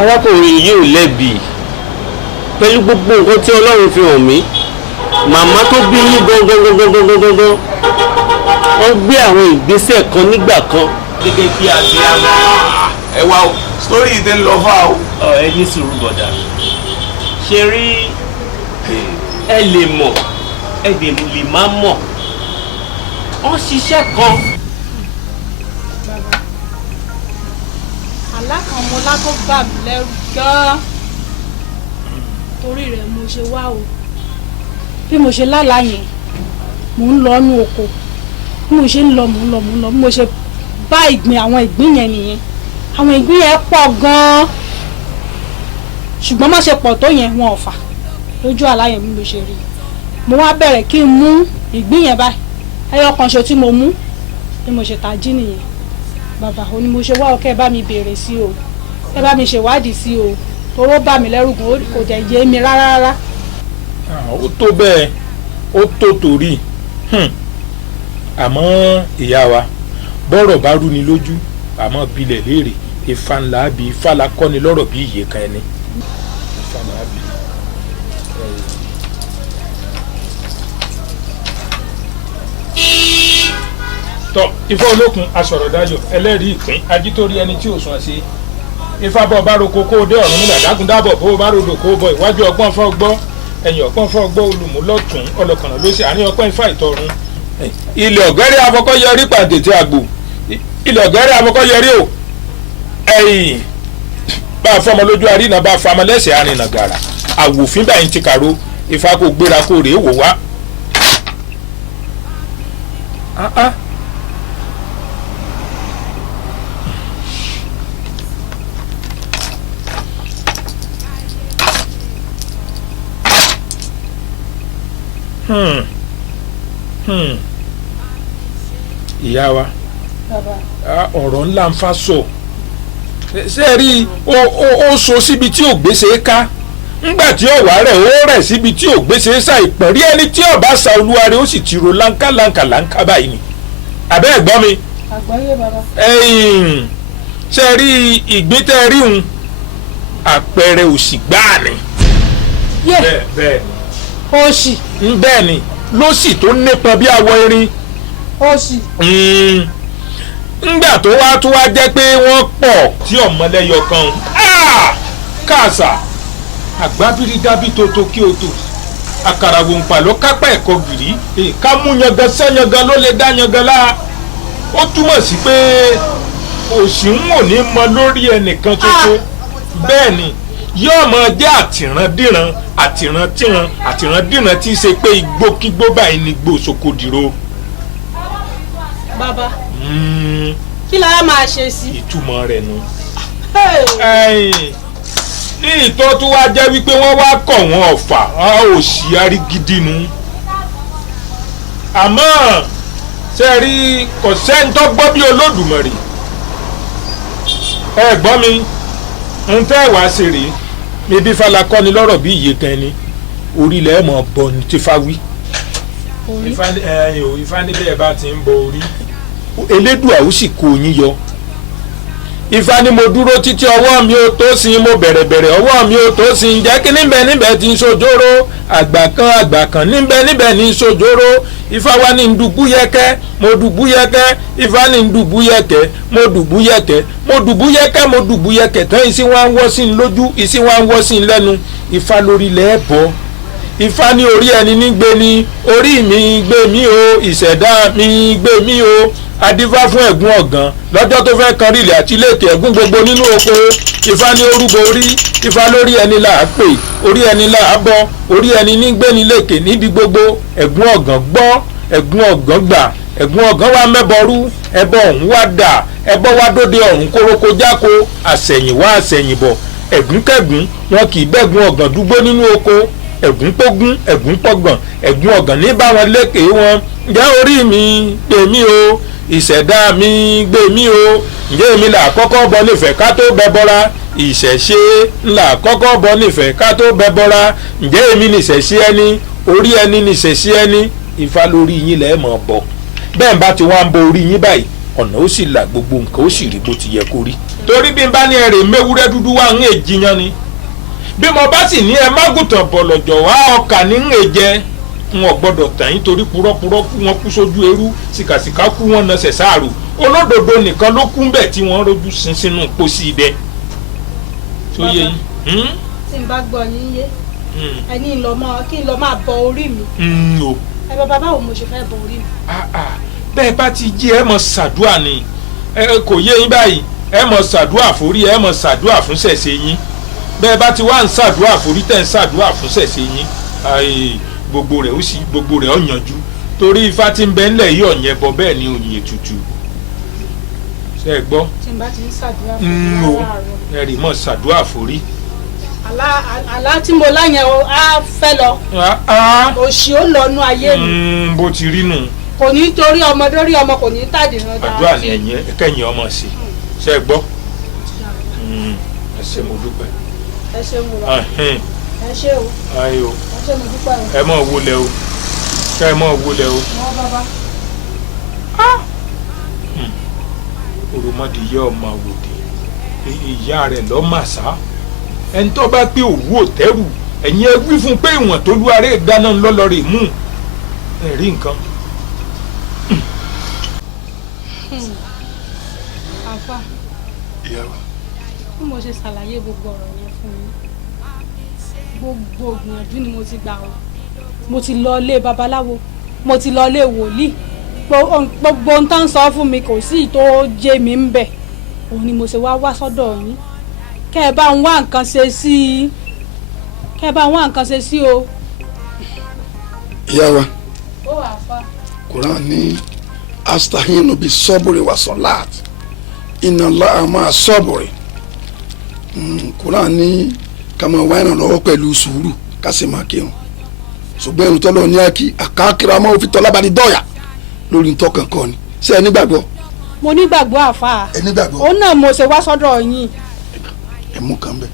arákùnrin yìí ò lẹ́bi pẹ̀lú gbogbo nǹkan tí ọlọ́run fi hàn mí màmá tó bí yín gangan wọ́n gbé àwọn ìgbésẹ̀ kan nígbà kan. gẹ́gẹ́ bí abiyamọ. ẹ wá o sítórì yìí ti ń lọ fà o. ẹ ní sùúrù bọ̀dà ṣe rí ẹ lè mọ̀ ẹ lè má mọ̀ wọ́n ṣiṣẹ́ kan. àlá kan mo lá tó bà mí lẹ́rù gan-an torí rẹ̀ mo ṣe wá o bí mo ṣe lálàá yẹn mò ń lọ inú oko bí mo ṣe ń lọ mò ń lọ bí mo ṣe bá àwọn ìgbín yẹn nìyẹn àwọn ìgbín yẹn pọ̀ gan-an ṣùgbọ́n má ṣe pọ̀ tó yẹn wọn ò fà lójú àlá yẹn bí mo ṣe rí mo wá bẹ̀rẹ̀ kí n mú ìgbín yẹn báyìí ẹyọ kan ṣo tí mo mú bí mo ṣe tají nìyẹn bàbá o ni mo ṣe wá ọkẹ́ bá mi béèrè sí o ẹ bá mi ṣèwádìí sí o toró bà mí lẹ́rù gan kò dẹ̀ yé mi rárá. ó tó bẹ́ẹ̀ ó tó torí àmọ́ ìyá wa bọ́rọ̀ bá rú ni lójú àmọ́ bilẹ̀ léèrè Ifá ńlá bí Ifá la kọ́ni lọ́rọ̀ bí iye kan ẹni. Ifá ńlá bí. tọ́ Ifá olókun asọ̀rọ̀dájọ́ ẹlẹ́rìí ìpín ajítórí ẹni tí ò sùn ṣe Ifá bọ̀ bá roko kó o dé ọ̀run nílà dákun dábọ̀ bó o bá rodò kó o bọ̀ ìwájú ọgbọ́n fọ́ gbọ́ ẹ̀yìn ọgbọ́n fọ́ gbọ́ olùmúlọ́tún ọlọ́kànnà ló ṣe àárín ọpẹ́ Ifá ìtọ́run. ilẹ̀ ọ̀gẹ́rẹ́ afọkọ́ yọrí pàǹtẹ̀tẹ̀ àgbò ilẹ̀ ọ̀gẹ́rẹ́ afọkọ́ yọrí o ẹ̀yìn bá a fọmọ lójú àríná bá a fọmọ lẹ́sẹ̀ àrìnà gàrà àwòfín báyìí ti kàró Ifá kò gbéra kó rèé wò wá. ìyá wa ọ̀rọ̀ ńlá ń fa sọ ṣe rí ó so síbi tí ò gbèsè ká ńgbà tí ọ̀wá rẹ̀ ó rẹ̀ síbi tí ò gbèsè sá ìpọ̀n rí ẹni tí ọba sa olúwa rẹ̀ ó sì ti ro láńkà báyìí ni àbẹ́ ẹ̀ gbọ́ mi. àgbáyé bàbá. ṣe rí ìgbín tẹ́ rí un àpẹẹrẹ òṣì gbáà ni. bẹ́ẹ̀ ni. òṣì. bẹ́ẹ̀ ni lọ́sì tó nípọn bí awọ irin. òṣì. ńgbà tó wá jẹ́ pé wọ́n pọ̀ tí ọ̀mọlẹ́yọ kan káàsà àgbábírí dábí tó kí o tó àkàrà wòǹpà ló kápá ẹ̀kọ́ gìrì ká mú yangan sẹ́yangan ló lè dá yangan láà ó túmọ̀ sí pé òṣì ń wò ní mọ lórí ẹnìkan ṣoṣo bẹ́ẹ̀ ni yóò mọ jẹ́ àtìrándíran tí í ṣe pé igbókígbó báyìí ni igbó Sokodìró. bàbá kí la máa ṣe sí. ìtumọ̀ rẹ̀ nu. ní ìtọ́ tó wá jẹ́ wípé wọ́n wá kọ̀ wọ́n ọ̀fà ò sí arígídí nu. àmọ́ ṣe rí kò sẹ́ni tó gbọ́ bí Olódùmarè ẹ gbọ́ mi ń tẹ́ wá sí rèé ibi fàlà kọ́ni lọ́rọ̀ bí iye kan ni orílẹ̀ mọ̀ bọ̀ ní tífà wí. Ifá níbẹ̀ bá ti ń bọ orí elédùà ó sì kó yín yọ. Ifá ni mo dúró títí ọwọ́ mi ò tó sin mo bẹ̀rẹ̀ ọwọ́ mi ò tó sin jẹ́ kí níbẹ̀ ti ń sojóró àgbà kan níbẹ̀ ní sojóró. Ifá wa ní ndùbú yẹkẹ́ mo dùbú yẹkẹ́ Ifá ní ndùbú yẹkẹ́ mo dùbú yẹkẹ́ mo dùbú yẹkẹ́ tán ìsìn wa ń wọ́ sí i lójú ìsìn wa ń wọ́ sí i lẹ́nu. Ifá lórí lẹ́ẹ̀ bọ́. Ifá ní orí ẹni ní gbé ni orí mi gbé mi o ìṣẹ̀dá mi gbé mi o. Adífá fún ẹ̀gún ọ̀gàn lọ́jọ́ tó fẹ́ kan rílẹ̀ àti lèkè ẹ̀gún gbogbo nínú oko. Ifá ní orúbọ orí Ifá lórí ẹni là á pè orí ẹni là á bọ orí ẹni ní gbé ní lèkè níbi gbogbo. Ẹ̀gún ọ̀gàn gbọ́ ẹ̀gún ọ̀gàn gbà ẹ̀gún ọ̀gàn wá mẹ́bọrú ẹbọ ọ̀hún wá dà ẹbọ wá dóde ọ̀hún kórókó jáko àsẹ̀yìnwá àsẹ̀yìnbọ̀ ẹ̀gún kẹ́gún wọn kì í bẹ́gún ọ̀gàn dúgbò nínú oko. Ẹ̀gún pógún ẹ̀gún pọ̀gàn ẹ̀gún ọ̀gàn ní bá wọn lékè wọn. Ǹjẹ́ orí mi gbé mi o ìṣẹ̀dá mi gbé mi o ǹjẹ́ èmi là kọ́kọ́ bọ nífẹ̀ẹ́ ká tó bẹ bọ́ra ìṣẹ̀ṣe ńlá kọ́kọ́ bọ nífẹ̀ẹ́ ká tó bẹ bọ́ra ǹjẹ́ èmi nìṣẹ̀ṣe ẹni orí ẹni nìṣẹ̀ṣe ẹni. Ifá lórí yín lẹ́ẹ̀ mọ̀ bọ̀ bẹ́ẹ̀ bá ti wá ń bọ orí yín báyìí ọ̀nà ó sì là gbogbo nǹkan ó sì rí bó ti yẹ kó rí. Torí bí n bá ní ẹrè mẹ́wúrẹ́ dúdú wá ń èjìyàn ni bí mo bá sì ní ẹ má gùtàn bọ̀lọ̀jọ̀ wá ọkà ní ń èjẹ wọn gbọ́dọ̀ tàn yín torí purọ́purọ́ kú wọn kú sójú eérú sìkàsìkà kú wọn nọsẹ̀ sáàrò olódodo nìkan ló kú bẹ́ẹ̀ tí wọ́n rojú sin sínú pósí ibẹ̀. tó yé yín. tí n bá gbọ́ yín yé ẹni kí n lọ máa bọ orí mi. ẹ bàbá báwo mo ṣe fẹ́ bọ orí mi. bẹ́ẹ̀ bá ti jí ẹ mọ̀ ṣàdúà ni kò yé yín báyìí ẹ mọ̀ ṣàdúà fórí ẹ mọ̀ ṣàdúà fún ṣẹ̀ṣẹ̀ yín bẹ́ẹ̀ bá ti wá ń ṣàdúà fórí tẹ̀ ń ṣàdúà fún ṣẹ̀ṣẹ̀ yín gbogbo rẹ̀ ó yanjú torí Ifá tí ń bẹ ńlẹ̀ yìí ọ̀yẹ́ bọ bẹ́ẹ̀ ni òyìn ètùtù ṣe é gbọ́. tí n bá ti ń ṣàdúrà fún ẹ rí mọ́ ṣàdúrà fórí. àlá tí mo láyẹn o á fẹ́ lọ òṣì ó lọ́nu ayé mi. bó ti rí nù. kò ní torí ọmọ dórí ọmọ kò ní tàdé náà dáa. àdúrà ni kẹ́yìn ọmọ sí ṣe é gbọ́. ẹ ṣé mo dúpẹ́. ẹ ṣé mo wá ẹ ṣé o. ayo ẹ ṣé mo dúpẹ́ o. ẹ mọ̀ wọlé o kẹ́ ẹ mọ̀ wọlé o. wọ́n bàbá. òròmọdé yẹ ọmọ àwòdì ìyá rẹ̀ lọ́ màsá ẹni tó bá pé òwú òtẹ́rù ẹ̀yin ẹ wí fún pé ìwọ̀n tó lú aré ìdáná ńlọ́lọ́rẹ̀ mú ẹ̀rí nǹkan. àfà bí mo ṣe ṣàlàyé gbogbo ọ̀rọ̀ yẹn fún yín gbogbo ìgbìyànjú ni mo ti gbà o mo ti lọ ilé babaláwo mo ti lọ ilé wòlíì gbogbo ohun tó ń sọ fún mi kò sí tó jẹ́ mi ń bẹ̀ òun ni mo ṣe wá sọ́dọ̀ yín kẹ́ ẹ bá ń wá nǹkan ṣe sí i o. ìyá wa ó wà fà. Quran ní astahinu bi sọ́bùrì wa sọ́láàt inna Allaha ma'a sọ́bùrì Quran ní ká máa wá ìrànlọ́wọ́ pẹ̀lú sùúrù ká sì máa kírun ṣùgbọ́n ẹnu tọ́lọ́ ní àkí àkàkìrà máa fi tọ́lá bá ní dọ́ọ̀yà lórí ntọ́kàn kọ́ ni ṣé ẹ nígbàgbọ́. mo nígbàgbọ́ àfà. ẹ nígbàgbọ́. òun náà mo ṣe wá sọ́dọ̀ yín. ẹ mú kan bẹ́ẹ̀.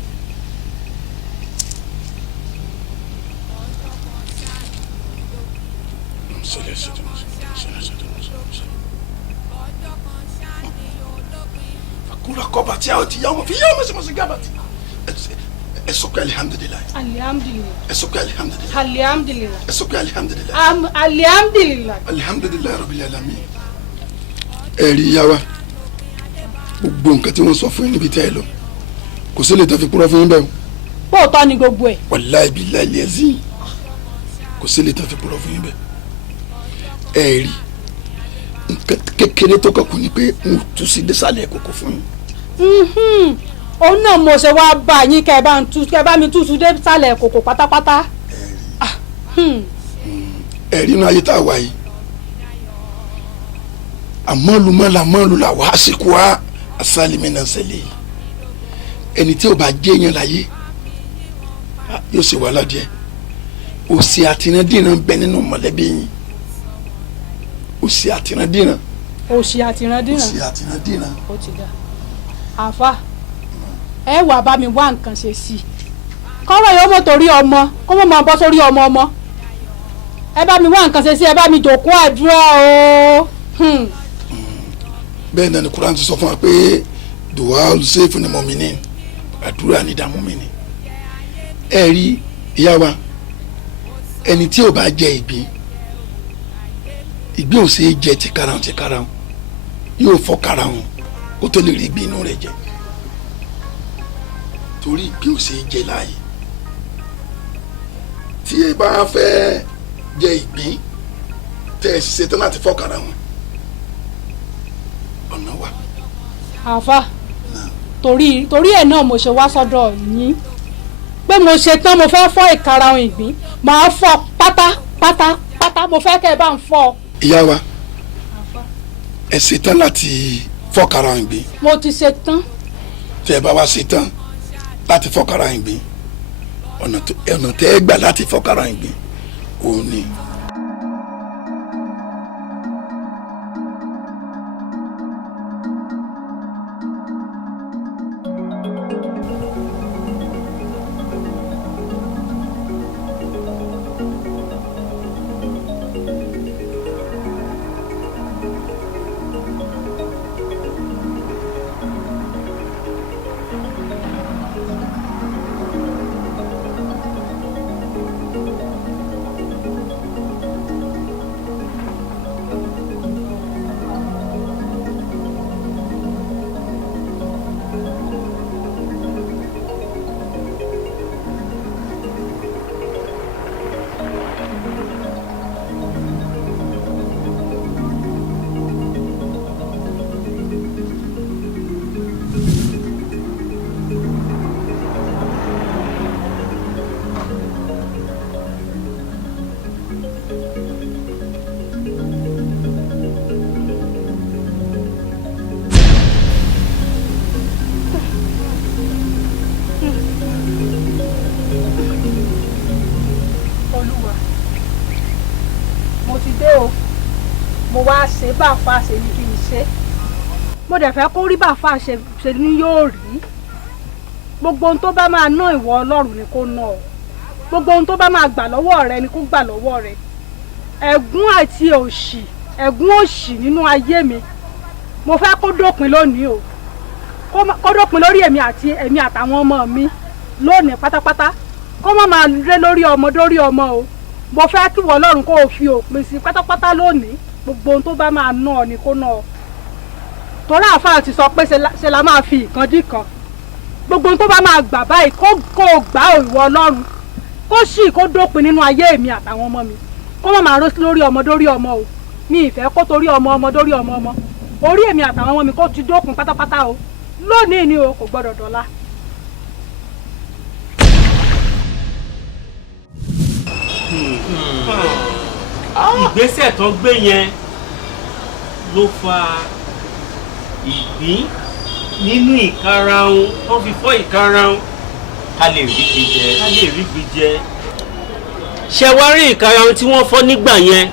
fakura kọba tí a ò ti yá ọmọ fi yá ọmọ sí mọ sí gábàtì ẹ sọ pé alihamdulilayi. alihamdulilayi. ẹ sọ pé alihamdulilayi. alihamdulilayi. ẹ sọ pé alihamdulilayi. alihamdulilayi. alihamdulilayi rabbil alamin. ẹ rí yá wa gbogbo nǹkan tí wọ́n sọ fún yín níbi tẹ́ ẹ lọ kò sí lè tán fi kúrọ́ fún yín bẹ́ẹ̀ o. bóòtọ́ ni gbogbo ẹ̀. wàláì billahi lẹ́sìn kò sí lè tán fi kúrọ́ fún yín bẹ́ẹ̀. ẹ rí nǹkan kékeré tó kàn kú ni pé n ò tú sí désàlẹ̀ kókó fún yín. òun náà mo ṣe wá bá yín kẹ́ ẹ bá mi tútù désàlẹ̀ kókó pátápátá. ẹ rí inú ayé tá a wà yìí àmọ́lùmọ́lá wàá sìkú wa asálímẹ́nà sẹ́lẹ̀ ẹni tí ó bá jẹ́ yẹn láyé yóò ṣe wàhálà díẹ̀ òsì àtìrandínà bẹ nínú mọ̀lẹ́bí yín òsì àtìrandínà. òsì àtìrandínà. òsì àtìrandínà. ó ti dà àfa ẹ wà bá mi wá nǹkan ṣe sí i kọ́rọ̀ yóò mọ̀ torí ọmọ kó mọ̀ máa bọ́ sórí ọmọ ẹ bá mi wá nǹkan ṣe sí ẹ bá mi jòkó àdúrà o. bẹ́ẹ̀ náà ni Quran ti sọ fún wa pé dùwà olùsèfù ni mọ̀mìnì àdúrà ní ìdààmú mi ni. ẹ rí ìyá wa ẹni tí ò bá jẹ ìgbín ò ṣe é jẹ tìkarahun yóò fọ́ karahun kó tó lè rí ìgbín inú rẹ̀ jẹ torí ìgbín ò ṣe é jẹ láàyè tí ẹ bá fẹ́ jẹ ìgbín tẹ́ ẹ sì ṣetán láti fọ́ karahun ọ̀nà wà. àfa torí ẹ̀ náà mo ṣe wá sọ́dọ̀ yín pé mo ṣe tán mo fẹ́ fọ́ ìkarahun ìgbín màá fọ́ pátápátá mo fẹ́ kẹ́ ẹ bá ń fọ́. ìyá wa ẹ ṣetán láti fọ́ karahun ìgbín. mo ti ṣe tán. tẹ́ ẹ bá wá ṣetán láti fọ́ karahun ìgbín ọ̀nà tẹ́ ẹ gbà láti fọ́ karahun ìgbín òun ni. bàfà ṣe ní kí n ṣe mo dẹ̀ fẹ́ kó rí bàfà ṣe ní yóò rí gbogbo ohun tó bá máa ná ìwọ Ọlọ́run ni kó ná ọ gbogbo ohun tó bá máa gbà lọ́wọ́ rẹ ni kó gbà lọ́wọ́ rẹ ẹ̀gún àti òṣì ẹ̀gún òṣì nínú ayé mi mo fẹ́ kó dópin lónìí o kó dópin lórí èmi àtàwọn ọmọ mi lónìí pátápátá kó má máa ré lórí ọmọ dórí ọmọ o mo fẹ́ kí ìwọ Ọlọ́run kó o fi òpin sí pátápátá lónìí gbogbo ohun tó bá máa ná ọ ni kó ná ọ torí àáfàá ti sọ pé ṣe la máa fi ìkan dí kan gbogbo ohun tó bá máa gbà báyìí kó o gbà ìwọ Ọlọ́run kó sì kó dópin nínú ayé mi àtàwọn ọmọ mi kó má máa ró lórí ọmọ dórí ọmọ o mi ìfẹ́ kó torí ọmọ dórí ọmọ orí èmi àtàwọn ọmọ mi kó ti dópin pátápátá o lónìí ni o kò gbọdọ̀ dọ̀la. ìgbésẹ̀ tó gbé yẹn ló fa ìgbín nínú ìkarahun tó fi fọ́ ìkarahun ká lè rí gbé jẹ. ṣé wá rí ìkarahun tí wọ́n fọ́ nígbà yẹn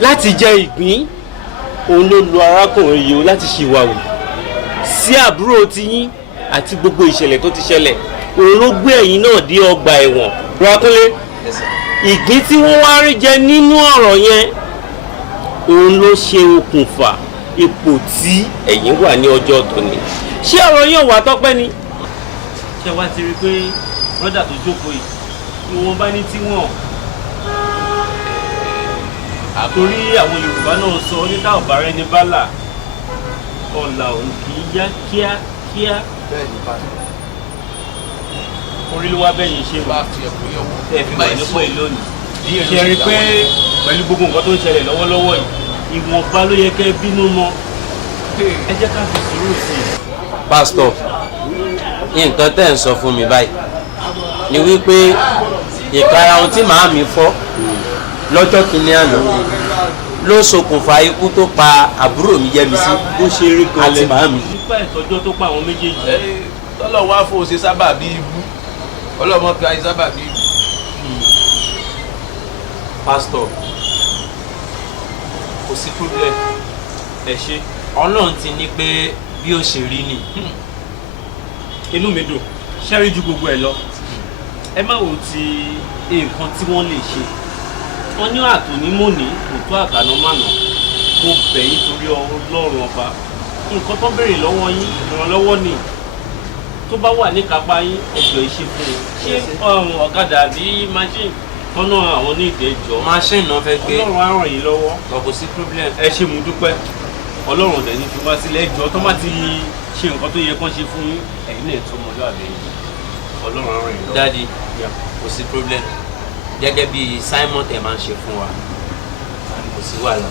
láti jẹ ìgbín òun ló lo arákùnrin yìí láti ṣìwàwù sí àbúrò tiyín àti gbogbo ìṣẹ̀lẹ̀ tó ti ṣẹlẹ̀ òun ló gbé ẹ̀yin náà dé ọgbà ẹ̀wọ̀n. Rákúnlé ìgbín tí wọ́n wá rí jẹ nínú ọ̀rọ̀ yẹn òun ló ṣe okùnfà ipò tí ẹ̀yin wà ní ọjọ́ tòní. ṣé ọ̀rọ̀ yẹn wà tọ́pẹ́ ni. ṣé wá ti rí i pé brọ́dà tó jókòó yìí ni wọ́n bá ní tí wọ́n àtòrí àwọn Yorùbá náà sọ níta ọ̀bàrẹ́ ní bálà ọ̀là òun kì í yá kíákíá. orí ló wá bẹ́yìn ṣe wá tẹ̀ fi wà nípò ìlónìí. ṣe rí i pé pẹ̀lú gbogbo nǹkan tó ń ṣẹlẹ̀ lọ́wọ́lọ́wọ́ yìí ìwọ̀nba ló yẹ kẹ́ bínú mọ́ ẹ jẹ́ ká fi sùúrù sí i. pásítọ̀ nǹkan tẹ́ ń sọ fún mi báyìí ni wípé ìkarahun tí màá mi fọ́ lọ́jọ́ kìíní àná ló ṣokùnfà ikú tó pa àbúrò mi Yẹ́misí bó ṣe rí gan àti màá mi. nípa ìtọ́jọ́ tó pa àwọn méjèèjì. tọ́lọ̀ wá fún o ṣe sábà bí ibú ọlọ́mọ fi ayé sábà bí ibú. pásítọ̀ kò sí problem ẹ ṣe Ọlọ́run ti ní pé bí ó ṣe rí ni inú mi dùn ṣẹ́rí ju gbogbo ẹ̀ lọ ẹ má wo ti nǹkan tí wọ́n lè ṣe wọ́n ní àtònímọ̀ní kò tó àtànámànà mo bẹ̀ yín torí Ọlọ́run ọba nǹkan tó béèrè lọ́wọ́ yín ìrànlọ́wọ́ ni tó bá wà ní kápá yín ẹjọ́ ìṣe fún un ṣé ọ̀kadà àbí machine tọ́nà àwọn ní ìdẹ́jọ́ machine náà fẹ́ gbé Ọlọ́run á ràn yín lọ́wọ́ kò sí problem. ẹ ṣé mo dúpẹ́ Ọlọ́run ọ̀dẹ̀ ní fi wá sílẹ̀ ẹjọ́ tó má ti ṣe nǹkan tó yẹ kán ṣe fún yín ẹ̀yin náà tó mọ́lú àbẹ̀ yín Ọlọ́run á ràn yín lọ́wọ́. Daddy kò sí problem gẹ́gẹ́ bí Simon tẹ̀ máa ń ṣe fún wa kò sí wàhálà.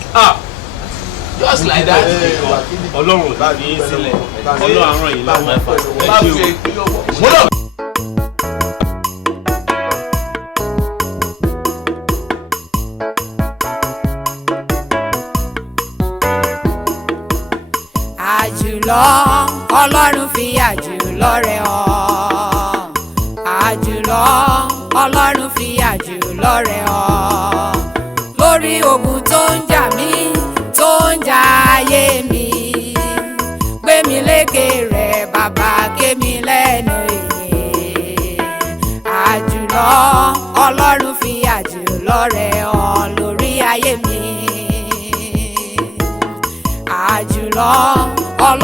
Just like that. Ọlọ́run ò ní fi sílẹ̀ Ọlọ́run á ràn yín lọ́wọ́ ẹ ṣé o. àjùlọ Ọlọ́run fi àjùlọ rẹ̀ hàn àjùlọ Ọlọ́run fi àjùlọ rẹ̀ hàn lórí ogun tó ń jà mí tó ń jà ayé mi gbé mi lékè rẹ̀ bàbá ké mi lẹ́nu èyí àjùlọ Ọlọ́run fi àjùlọ rẹ̀ hàn lórí ayé mi àjùlọ.